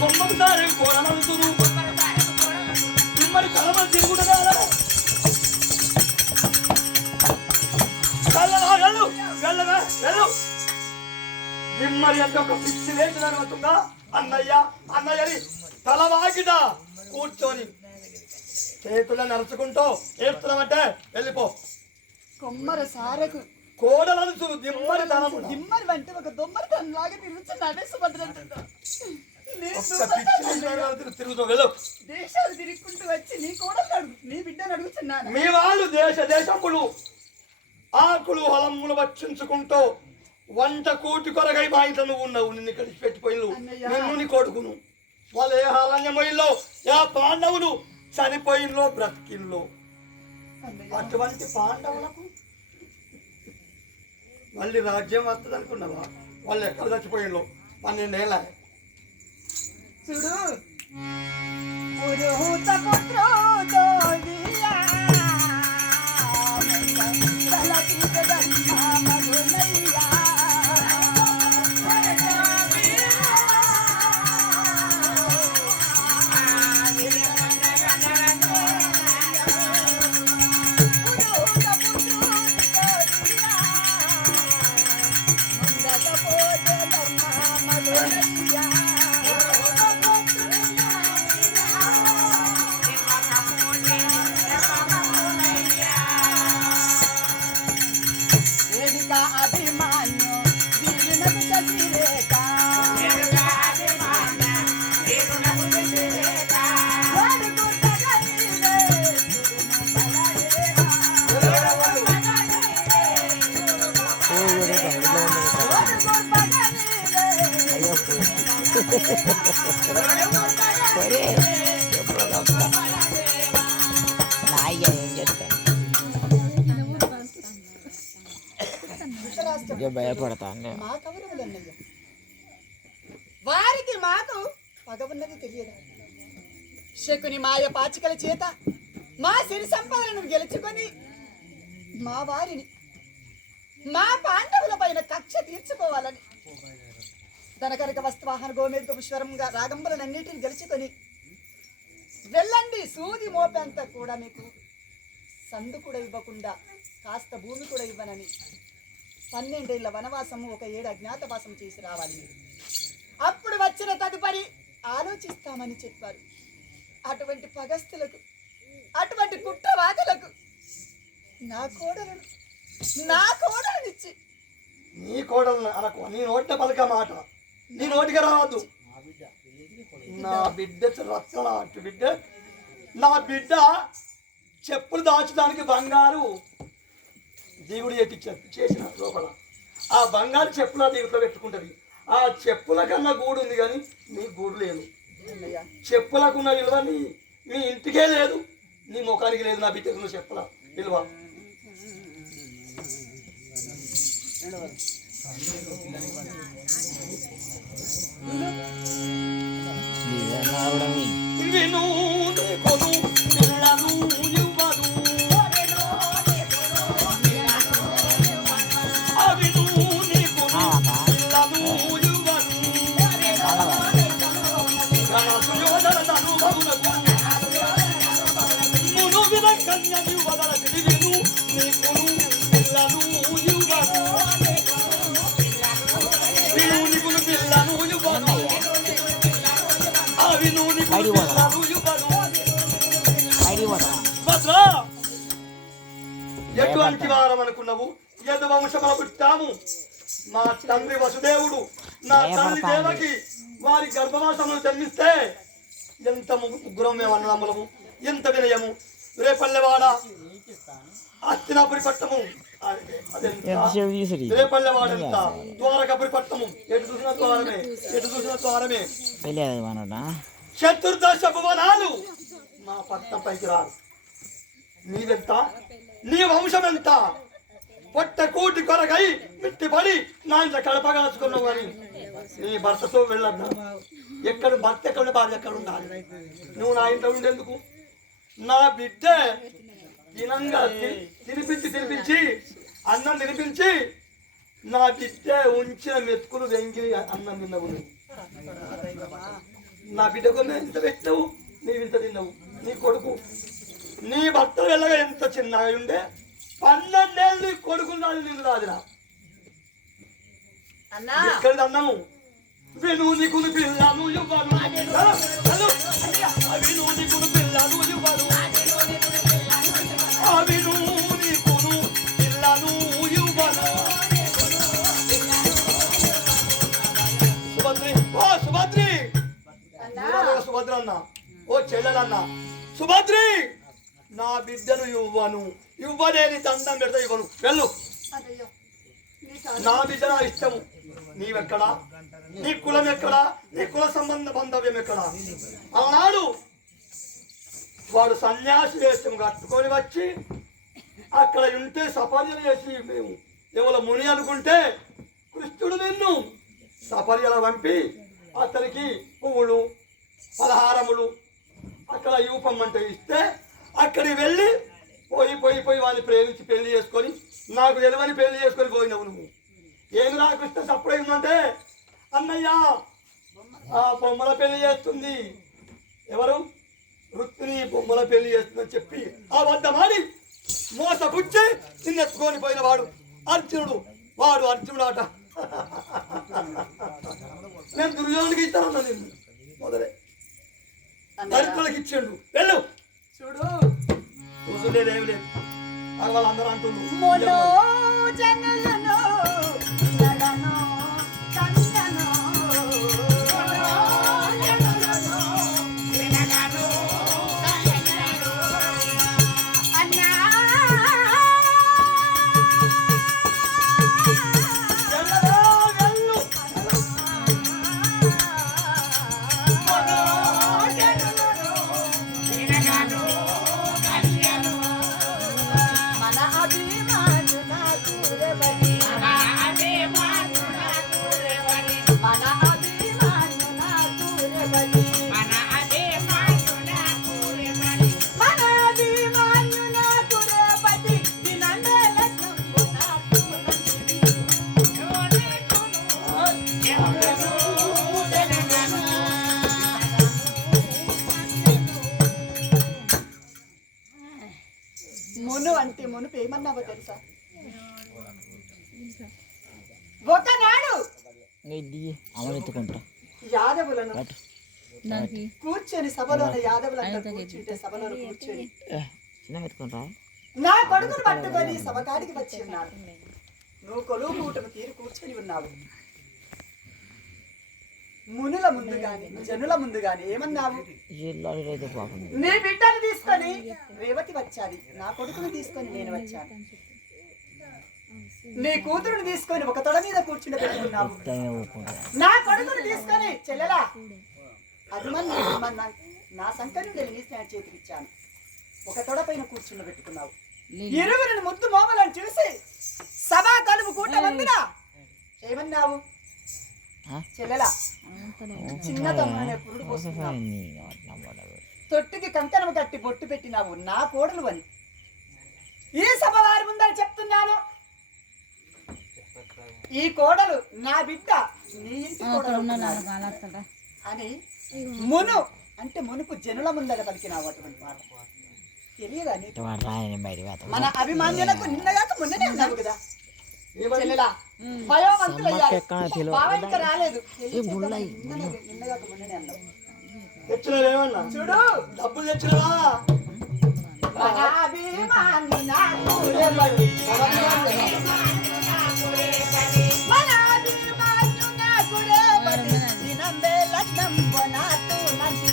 కొమ్మకుసారి కూరనలుతును మిమ్మల్ని కలవ తిరుగుతున్నారా మిమ్మల్ని ఎంత ఒక పిచ్చి వేసిన అన్నయ్య అన్నయ్యని తలవాకిట కూర్చొని చేతులు నడుచుకుంటూ ఏడుతున్నామంటే వెళ్ళిపో కొమ్మర సారకు కోడలను దిమ్మరి తనము దిమ్మరి అంటే ఒక దొమ్మరి తనలాగా తిరుగుతున్నాడే సుభద్రంతో ఒక్క పిచ్చి తిరుగుతూ వెళ్ళు. దేశాలు తిరుగుకుంటూ వచ్చి నీ కోడలు నీ బిడ్డను అడుగుతున్నాను. మీ వాళ్ళు దేశములు ఆకులు హలములు వచ్చించుకుంటూ వంట కూటి కొరగై మా ఇంట్లో నువ్వు ఉన్నావు. నిన్ను కలిసి పెట్టిపోయిలు నిన్ను నీ కొడుకును వాళ్ళు ఏ హారణ్యమయ్యలో ఏ పాండవులు చనిపోయినలో బ్రతికిన్లో అటువంటి పాండవులకు మళ్ళీ రాజ్యం వస్తుంది అనుకున్నావా? వాళ్ళు ఎక్కడ చచ్చిపోయినలో 12 ఏళ్ళ చూడు పురోహిత పుత్రోతో దియా చలకిత ధర్మ మగునయ్యా భయపడతా వారికి మాకు పగవున్నది తెలియదు. శకుని మాయ పాచికల చేత మా సిరి సంపదలను గెలుచుకొని మా వారిని మా పాండవుల పైన కక్ష తీర్చుకోవాలని ధనకనక వస్తువాహన గోమేధ పుష్కరంగా రాగంబలన్నిటిని గెలుచుకొని వెళ్ళండి సూది మోపేంత కూడా మీకు సందు కూడా ఇవ్వకుండా కాస్త భూమి కూడా ఇవ్వనని 12 ఏళ్ల వనవాసము 1 ఏడు అజ్ఞాతవాసం చేసి రావాలి మీరు. అప్పుడు వచ్చిన తదుపరి ఆలోచిస్తామని చెప్పారు. అటువంటి పగస్తులకు అటువంటి కుట్రవాదులకు నా కోడలనిచ్చి నీ కోడలు అనకు. నీ నోట పలక మాట నీ నోటికి రావద్దు. నా బిడ్డ రత్న బిడ్డ నా బిడ్డ చెప్పులు దాచడానికి బంగారు దిగుడు చేసిన లోపల ఆ బంగారు చెప్పుల దిగుట్లో పెట్టుకుంటుంది. ఆ చెప్పుల కన్నా గూడు ఉంది కానీ నీ గూడు లేదు. చెప్పులకున్న విలువ నీ ఇంటికే లేదు, నీ ముఖానికి లేదు. నా బిడ్డకున్న చెప్పుల విలువ ఎటువంటి వారం అనుకున్నావు? యదు వంశముల పుట్టాము. మా తండ్రి వసుదేవుడు నా తల్లి దేవకి వారి గర్భవాసములు జన్మిస్తే ఎంత ముగ్గురం మేము అన్నదమ్ములము, ఎంత వినయము. రేపల్లెవాడ అస్తినాపురి పట్టము రేపల్లెవాడ ఎంత ద్వారకాపురి పట్టము ఎటు చూసిన ద్వారమే చతుర్దశ భువనాలు మా పట్టం పైకి రాదు. నీవెంత నీ వంశం ఎంత పొట్ట కూటి కొరగై మిట్టిపడి నా ఇంట్లో కడపగాల్చుకున్నావు కానీ నీ భర్తతో వెళ్ళద్దా ఎక్కడ భర్త ఎక్కడ భార్య ఎక్కడ ఉండాలి నువ్వు నా ఇంట్లో ఉండేందుకు నా బిడ్డ తినంగా తినిపించి అన్నం తినిపించి నా బిడ్డ ఉంచిన మెతుకులు వెంగి అన్నం తిన్నావు నువ్వు నా బిడ్డకు ఎంత పెట్టినావు నీవింత తిన్నావు నీ కొడుకు నీ భర్త వెళ్ళగా ఎంత చిన్నగా ఉండే 12 ఏళ్ళు నీ కొడుకులు నాడు నిన్ను రాదురా ఎక్కడిది అన్నము విను నీకును పిల్లను ఇవ్వను విను నీకును పిల్లను ఇవ్వను విను నీకును పిల్లను ఇవ్వను సుభద్రి ఓ సుభద్రి సుభద్ర అన్న ఓ చెల్లెలన్న సుభద్రి నా బిడ్డను ఇవ్వలేని దండం పెడతా ఇవ్వను వెళ్ళు నా బిడ్డ నా ఇష్టము నీవెక్కడా నీ కులం ఎక్కడా నీ కుల సంబంధ బాంధవ్యం ఎక్కడా ఆనాడు వాడు సన్యాసి వేషం కట్టుకొని వచ్చి అక్కడ ఉంటే సపర్యలు చేసి మేము ఎవరు ముని అనుకుంటే కృష్ణుడు నిన్ను సపర్యలు పంపి అతనికి పువ్వులు పలహారములు అక్కడ యూపమ్మంటే ఇస్తే అక్కడికి వెళ్ళి పోయి వాళ్ళని ప్రేమించి పెళ్లి చేసుకొని నాకు తెలివని పెళ్లి చేసుకొని పోయినావు నువ్వు ఏమి రా కృష్ణ సప్పుడైందంటే అన్నయ్య ఆ బొమ్మల పెళ్లి చేస్తుంది ఎవరు వృత్తిని బొమ్మల పెళ్లి చేస్తుందని చెప్పి ఆ వద్దమాడి మోసపుచ్చి నిన్నెత్తుకొని పోయిన వాడు అర్జునుడు వాడు అర్జునుడు ఆట నేను దుర్యోధనుడికి ఇస్తానన్నా నిన్ను మొదలే దరిద్రులకు ఇచ్చిండు వెళ్ళు చూడు చూసులేదేమి లేదు వాళ్ళందరూ అంటున్నారు మును అంటే మునుపు ఏమన్నావో తెలుసా ఒకనాడు యాదవులను కూర్చొని సభలో యాదవులంతా కూర్చుంటే సభలో కూర్చొని నా కొడుకును పట్టుకొని సభకాడికి వచ్చి ఉన్నాడు నువ్వు కొలువు కూటమి తీరు కూర్చొని ఉన్నావు మునుల ముందు గాని జనుల ముందు గాని ఏమన్నావు నీ బిడ్డను తీసుకొని రేవతి వచ్చాది నా కొడుకును తీసుకొని నేను వచ్చాను నీ కూతురుని తీసుకొని ఒక తొడ మీద కూర్చుని పెట్టుకున్నావు నా కొడుకును తీసుకొని చెల్లెలా అది నా సంకల్ని నేను నీ చేతికి ఇచ్చాను ఒక తొడ పైన కూర్చుని పెట్టుకున్నావు ఇరువురిని ముద్దు మోమలను చూసి సభా కలుపు కూటమందిన ఏమన్నావు చెల్లెలా చిన్న తమ్మునే పురుడు పోస్తున్నావు తొట్టికి కంకణం కట్టి బొట్టు పెట్టినావు నా కోడలు అని ఈ సభ వారి ముందని చెప్తున్నాను ఈ కోడలు నా బిడ్డ నీ ఇంటి కోడలు అని మును అంటే మునుపు జనుల ముందర పలికినావు అటువంటి మాట తెలియదా నీకు మన అభిమాన్యులకు నిన్నగాక మొన్ననే ఉన్నావు కదా చెల్లెలా భయవంతులయ్యారు బావ ఇంకా రాలేదు నిన్నగాక మొన్ననే అన్నావు తెచ్చినవేమన్నా చూడు డబ్బులు తెచ్చినవా మన అభిమాని నాకు రేవతి మన అభిమాన్యు నాకు రేవతి దినంబే లగ్నం బనాతు నంది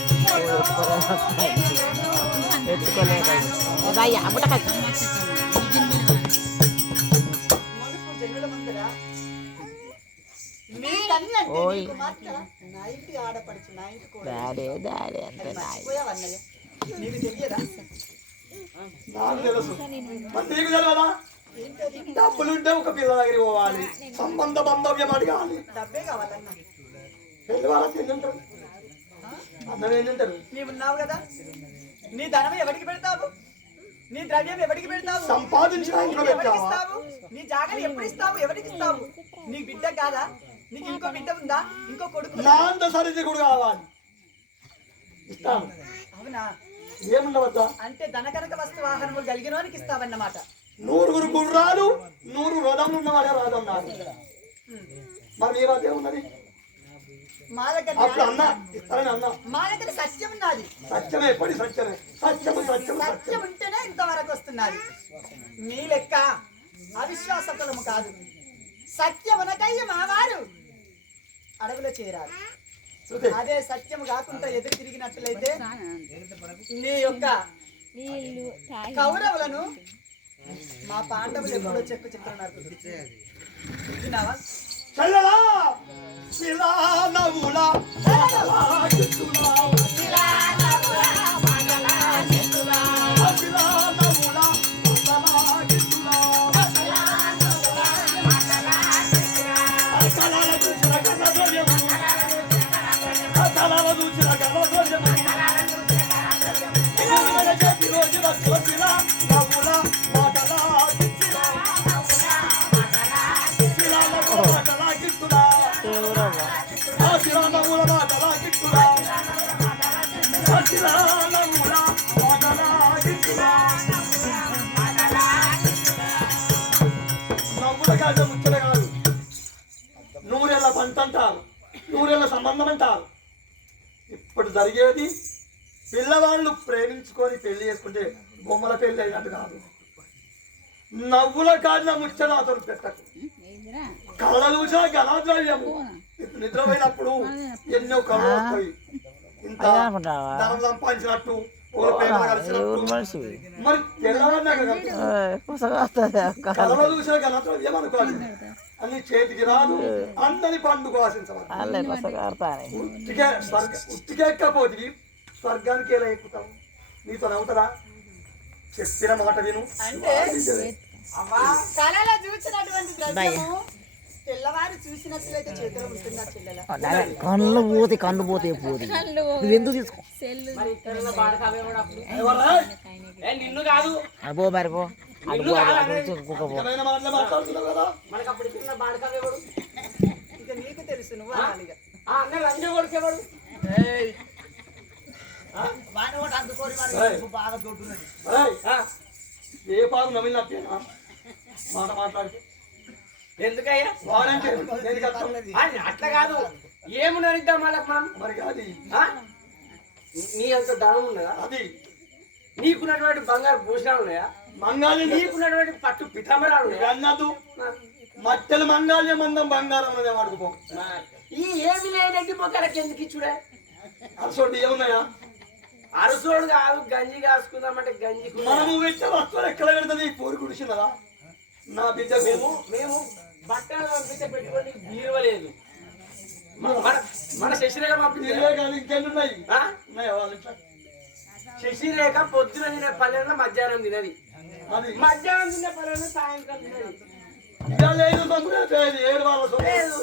మునుపు జనుల ముందర మీ కన్ను అంటే నీకు మాత్రం నా ఇంటి ఆడపడుచు నా ఇంటి కూడా మర్చిపోయావు అన్నయ్య నీకు తెలియదా నాకు తెలుసు మరి నీకు తెలియదా? డబ్బులుంటే ఒక పిల్ల దగ్గరికి పోవాలి, సంబంధ బాంధవ్యం అడగాలి. డబ్బే కావాలన్నా పెళ్లి వాళ్ళకి ఏం తింటారు, అన్నం ఏం తింటారు? నీవున్నావు కదా, నీ ధనం ఎవరికి పెడతావు, నీ ద్రవ్యం ఎవరికి పెడతావు, సంపాదించిన ఇంట్లో ఎవరికి పెట్టావా? ఇస్తావు, నీ జాగాలు ఎప్పుడు ఇస్తావు, ఎవరికి ఇస్తావు? నీకు బిడ్డ కాదా? నీకు ఇంకో బిడ్డ ఉందా? ఇంకో కొడుకు? నా అంత సరిది కూడా కావాలి, ఇస్తాను. అవునా? ఏముండవద్దా? అంటే ధనకనక వస్తు వాహనములు కలిగిన వానికి ఇస్తావన్నమాట. 100 గుర్రాలు 100 రథములు ఉన్నవాడే రాదన్నారు. మరి మీ వద్ద ఏమున్నది? మా దగ్గర అప్పుడు అన్న ఇస్తానని అన్న మా దగ్గర సత్యం ఉన్నది. సత్యమే, ఎప్పటి సత్యమే, సత్యము సత్యము సత్యం సత్యం. ఉంటేనే ఇంతవరకు వస్తున్నది. మీ లెక్క అవిశ్వాసకులము కాదు. సత్యమునకయ్య మావారు అడవిలో చేరారు. చూస్తే అదే సత్యము కాకుండా ఎదురు తిరిగినట్లయితే నీ యొక్క కౌరవులను మా పాండవులు ఎప్పుడో చెక్కు చెక్కలు నరుకుతున్నావా? చల్లలా శిలా నవ్వులా మాటలా గిట్టులా, శిలా నవ్వులా మాటలా గిట్టులా, కళల చూసిన కళధ్వర్యము, కళల చూసిన కళధ్వర్యము, చెప్పి రోజుల శిలా నవ్వులా మాటలా గిట్టులా, శిలా నవ్వుల మాటలా గిట్టులా, శిలా నవ్వుల మాటలా గిట్టులా, శిలా నవ్వుల మాటలా గిట్టులా. నవ్వుల కాదు, ముచ్చట కాదు. 100 ఏళ్ళ పంట అంటారు, 100 ఏళ్ళ సంబంధం అంటారు. ఇప్పుడు జరిగేది పిల్లవాళ్ళు ప్రేమించుకొని పెళ్లి చేసుకుంటే బొమ్మల పెళ్లి అయినట్టు కాదు. నవ్వుల కాడిన ముచ్చట అతను పెట్టకు. కళ్ళ చూసినా గణాద్రవ్యము. నిద్రపోయినప్పుడు ఎన్నో కళ్ళు వస్తాయి. ఇంత ధనం సంపాదించినట్టు, ఒక ప్రేమ కలిసినట్టు. మరి తెల్లవారినాక కళ్ళ చూసిన గణాద్రవ్యం అనుకోవాలి. అన్ని చేతికి రాదు, అందరి పండుగ ఆశించవాలి. ఉత్తికెక్కపోతే స్వర్గానికి ఎలా ఎక్కుతావు? నీతో నవ్వుతారా? చెప్పిన మాట విను. అంటే కళలో చూసినటువంటి ద్రవ్యము తెల్లవారు చూసినట్లయితే చేతిలో ఉంటుందా చెల్లెల? కళ్ళు పోతే పోతే నువ్వు ఎందుకు తీసుకో నిన్ను కాదు పో మరి పో నిన్ను కాదు ఏమైనా మాటలు మాట్లాడుతున్నావు కదా. మనకు అప్పుడు తిన్న బాడకావేవాడు, ఇంకా నీకు తెలుసు, నువ్వు అనాలిగా. అన్న లంజ కొడుకేవాడు. వాడిని ఒకటి అందుకోని వాడిని బాగా దొడ్డున్నది. ఏ పాలు నమిలినట్టేనా మాట మాట్లాడితే? ఎందుకయ్యా వాడంటే దేనికి అర్థం? అట్లా కాదు, ఏమున్నదిద్దాం వాళ్ళకి మనం. మరి అది నీ అంత ధనం ఉన్నదా? అది నీకున్నటువంటి బంగారు భూషణాలు ఉన్నాయా? మంగాళి నీకున్నటువంటి పట్టు పితాంబరాలు ఉన్నాయా? అన్నదు మట్టెలు మంగాళ్య మందం బంగారం ఉన్నదే వాడుకుపో. ఈ ఏమి లేనట్టు మొక్కలకి ఎందుకు ఇచ్చుడే? అసలు ఏమున్నాయా? అరసోడు కాదు, గంజి కాసుకుందామంటే గంజి మనము పెట్టే వస్తువులు ఎక్కడ పెడుతుంది? పోరు కుడిచినదా నా బిడ్డ? మేము బట్టలు పంపిస్తే పెట్టుకొని బీరవలేదు. మన శశిరేఖ పంపించే కానీ ఇంకెన్నున్నాయి ఉన్నాయా వాళ్ళ ఇంట్లో? శశిరేఖ పొద్దున తినే పల్లెల్లో మధ్యాహ్నం తినది, అది మధ్యాహ్నం తినే పల్లెల్లో సాయంకాలం తినది. ఇక లేదు సంబులేదు. 7 వాళ్ళ సొమ్ము. లేదు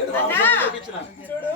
7 వాళ్ళ సొమ్ము చూపించిన. చూడు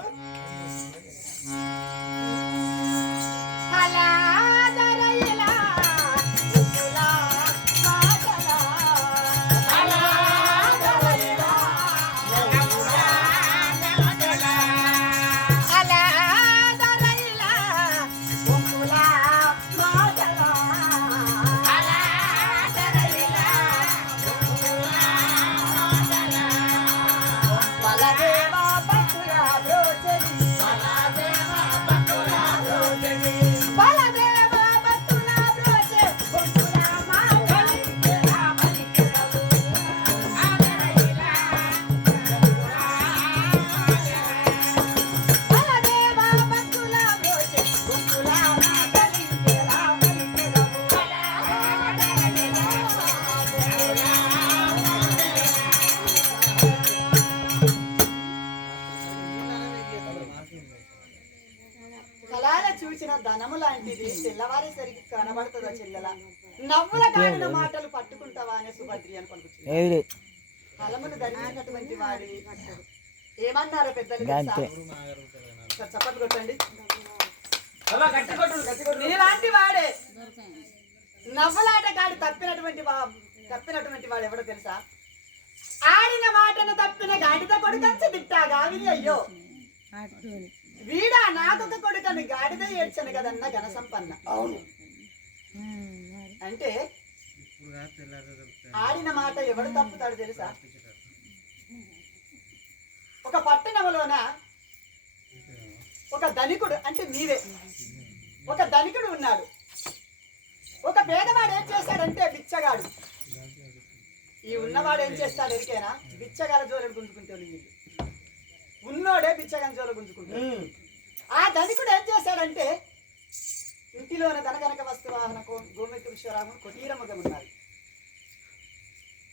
వనము లాంటిది తెల్లవారేసరికి కనబడుతుందా చెల్లెల నవ్వుల కాడిన మాటలు పట్టుకుంటావా అనే సుభద్రి అని పలుకుతుంది ఏది లేదు. ఫలమును ధరించినటువంటి వాడి ఏమన్నారు పెద్దలు తెలుసా? ఒకసారి చప్పట్లు కొట్టండి. నీలాంటి వాడే నవ్వులాట కాడి తప్పినటువంటి వాడు ఎవడో తెలుసా? ఆడిన మాటను తప్పిన గాడిద కొడుకంచి తిట్టా గావిని అయ్యో వీడా నాకొక కొడుకని గాడిద ఏడ్చను కదన్న ఘన సంపన్న. అవును. అంటే ఆడిన మాట ఎవడు తప్పుతాడు తెలుసా? ఒక పట్టణంలోన ఒక ధనికుడు అంటే మీరే ఒక ధనికుడు ఉన్నాడు. ఒక పేదవాడు ఏం చేశాడంటే బిచ్చగాడు. ఈ ఉన్నవాడు ఏం చేస్తాడు ఎరికేనా? బిచ్చగాల జోలెడు గుంజుకుంటాడు. వీళ్ళు ఉన్నోడే బిచ్చగాని జోలు గుంజుకుంటాడు. ఆ ధనికుడు ఏం చేశాడంటే ఇంటిలోనే ధనకనక వస్తువాహన గోమిత్రుశ్వరాము కుటీరముగా ఉన్నారు.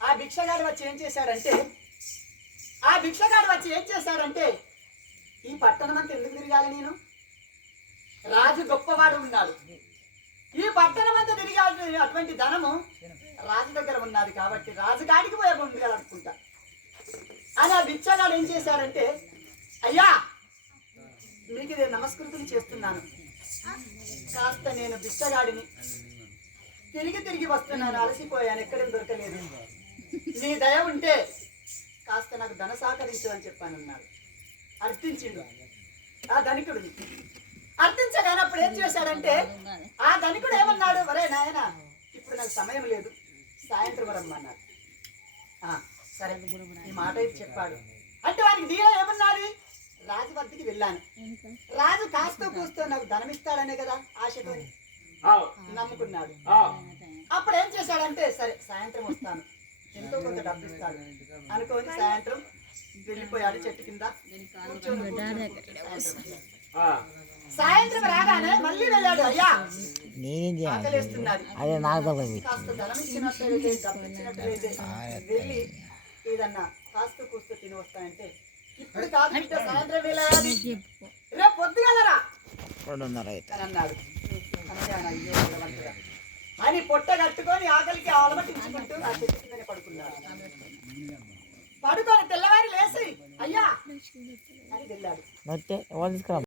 ఆ భిక్షగాడు వచ్చి ఏం చేశాడంటే ఈ పట్టణం అంతా ఎందుకు తిరగాలి నేను? రాజు గొప్పవాడు ఉన్నాడు. ఈ పట్టణం అంతా తిరిగాల్సిన అటువంటి ధనము రాజు దగ్గర ఉన్నది కాబట్టి రాజు కాడికి పోయే ముందుగా అనుకుంటా అని ఆ భిక్షగాడు ఏం చేశాడంటే, అయ్యా మీకు నేను నమస్కృతులు చేస్తున్నాను, కాస్త నేను భిక్షగాడిని తిరిగి వస్తున్నాను, అలసిపోయాను, ఎక్కడేం దొరకలేదు, నీ దయ ఉంటే కాస్త నాకు ధన సహకరించు అని చెప్పానన్నాడు. అర్థించిండు ఆ ధనికుడిని. అర్థించగానే అప్పుడు ఏం చేశాడంటే ఆ ధనికుడు ఏమన్నాడు, వరే నాయన ఇప్పుడు నాకు సమయం లేదు, సాయంత్రం రమ్మన్నాడు. సరే ఈ మాట అయితే చెప్పాడు. అంటే వారికి దీనిలో ఏమన్నది? రాజు వద్దకి వెళ్ళాను, రాజు కాస్తో కూస్తో నాకు ధనం ఇస్తాడనే కదా ఆశతో నమ్ముకున్నాడు. అప్పుడు ఏం చేశాడంటే సరే సాయంత్రం వస్తాను, ఎంతో కొంత డబ్బు ఇస్తాడు అనుకోని సాయంత్రం వెళ్ళిపోయాడు. చెట్టు కింద సాయంత్రం రాగానే మళ్ళీ వెళ్ళాడు. అయ్యా నేనేం చేయాలి? ఆకలిస్తున్నది, అదే నాకు తెలియదు. కాస్త ధనం ఇచ్చినట్లయితే డబ్బు ఇచ్చినట్లయితే వెళ్ళి ఏదన్నా కాస్త కూస్తూ తిని వస్తానంటే, ఇప్పుడు కాదు బిడ్డ, సాయంత్రం వెళ్ళాలి, రేపు పొద్దుగలరా 2:30 అని అన్నాడు. అయ్యో భగవంతుడా అని పొట్ట కట్టుకొని ఆకలికి ఆలమటించుకుంటూ ఆ చెట్టు కిందనే పడుకున్నాడు. పడుకొని తెల్లవారి లేచి అయ్యా అని వెళ్ళాడు. నొట్టే ఎవరు తీసుకురా?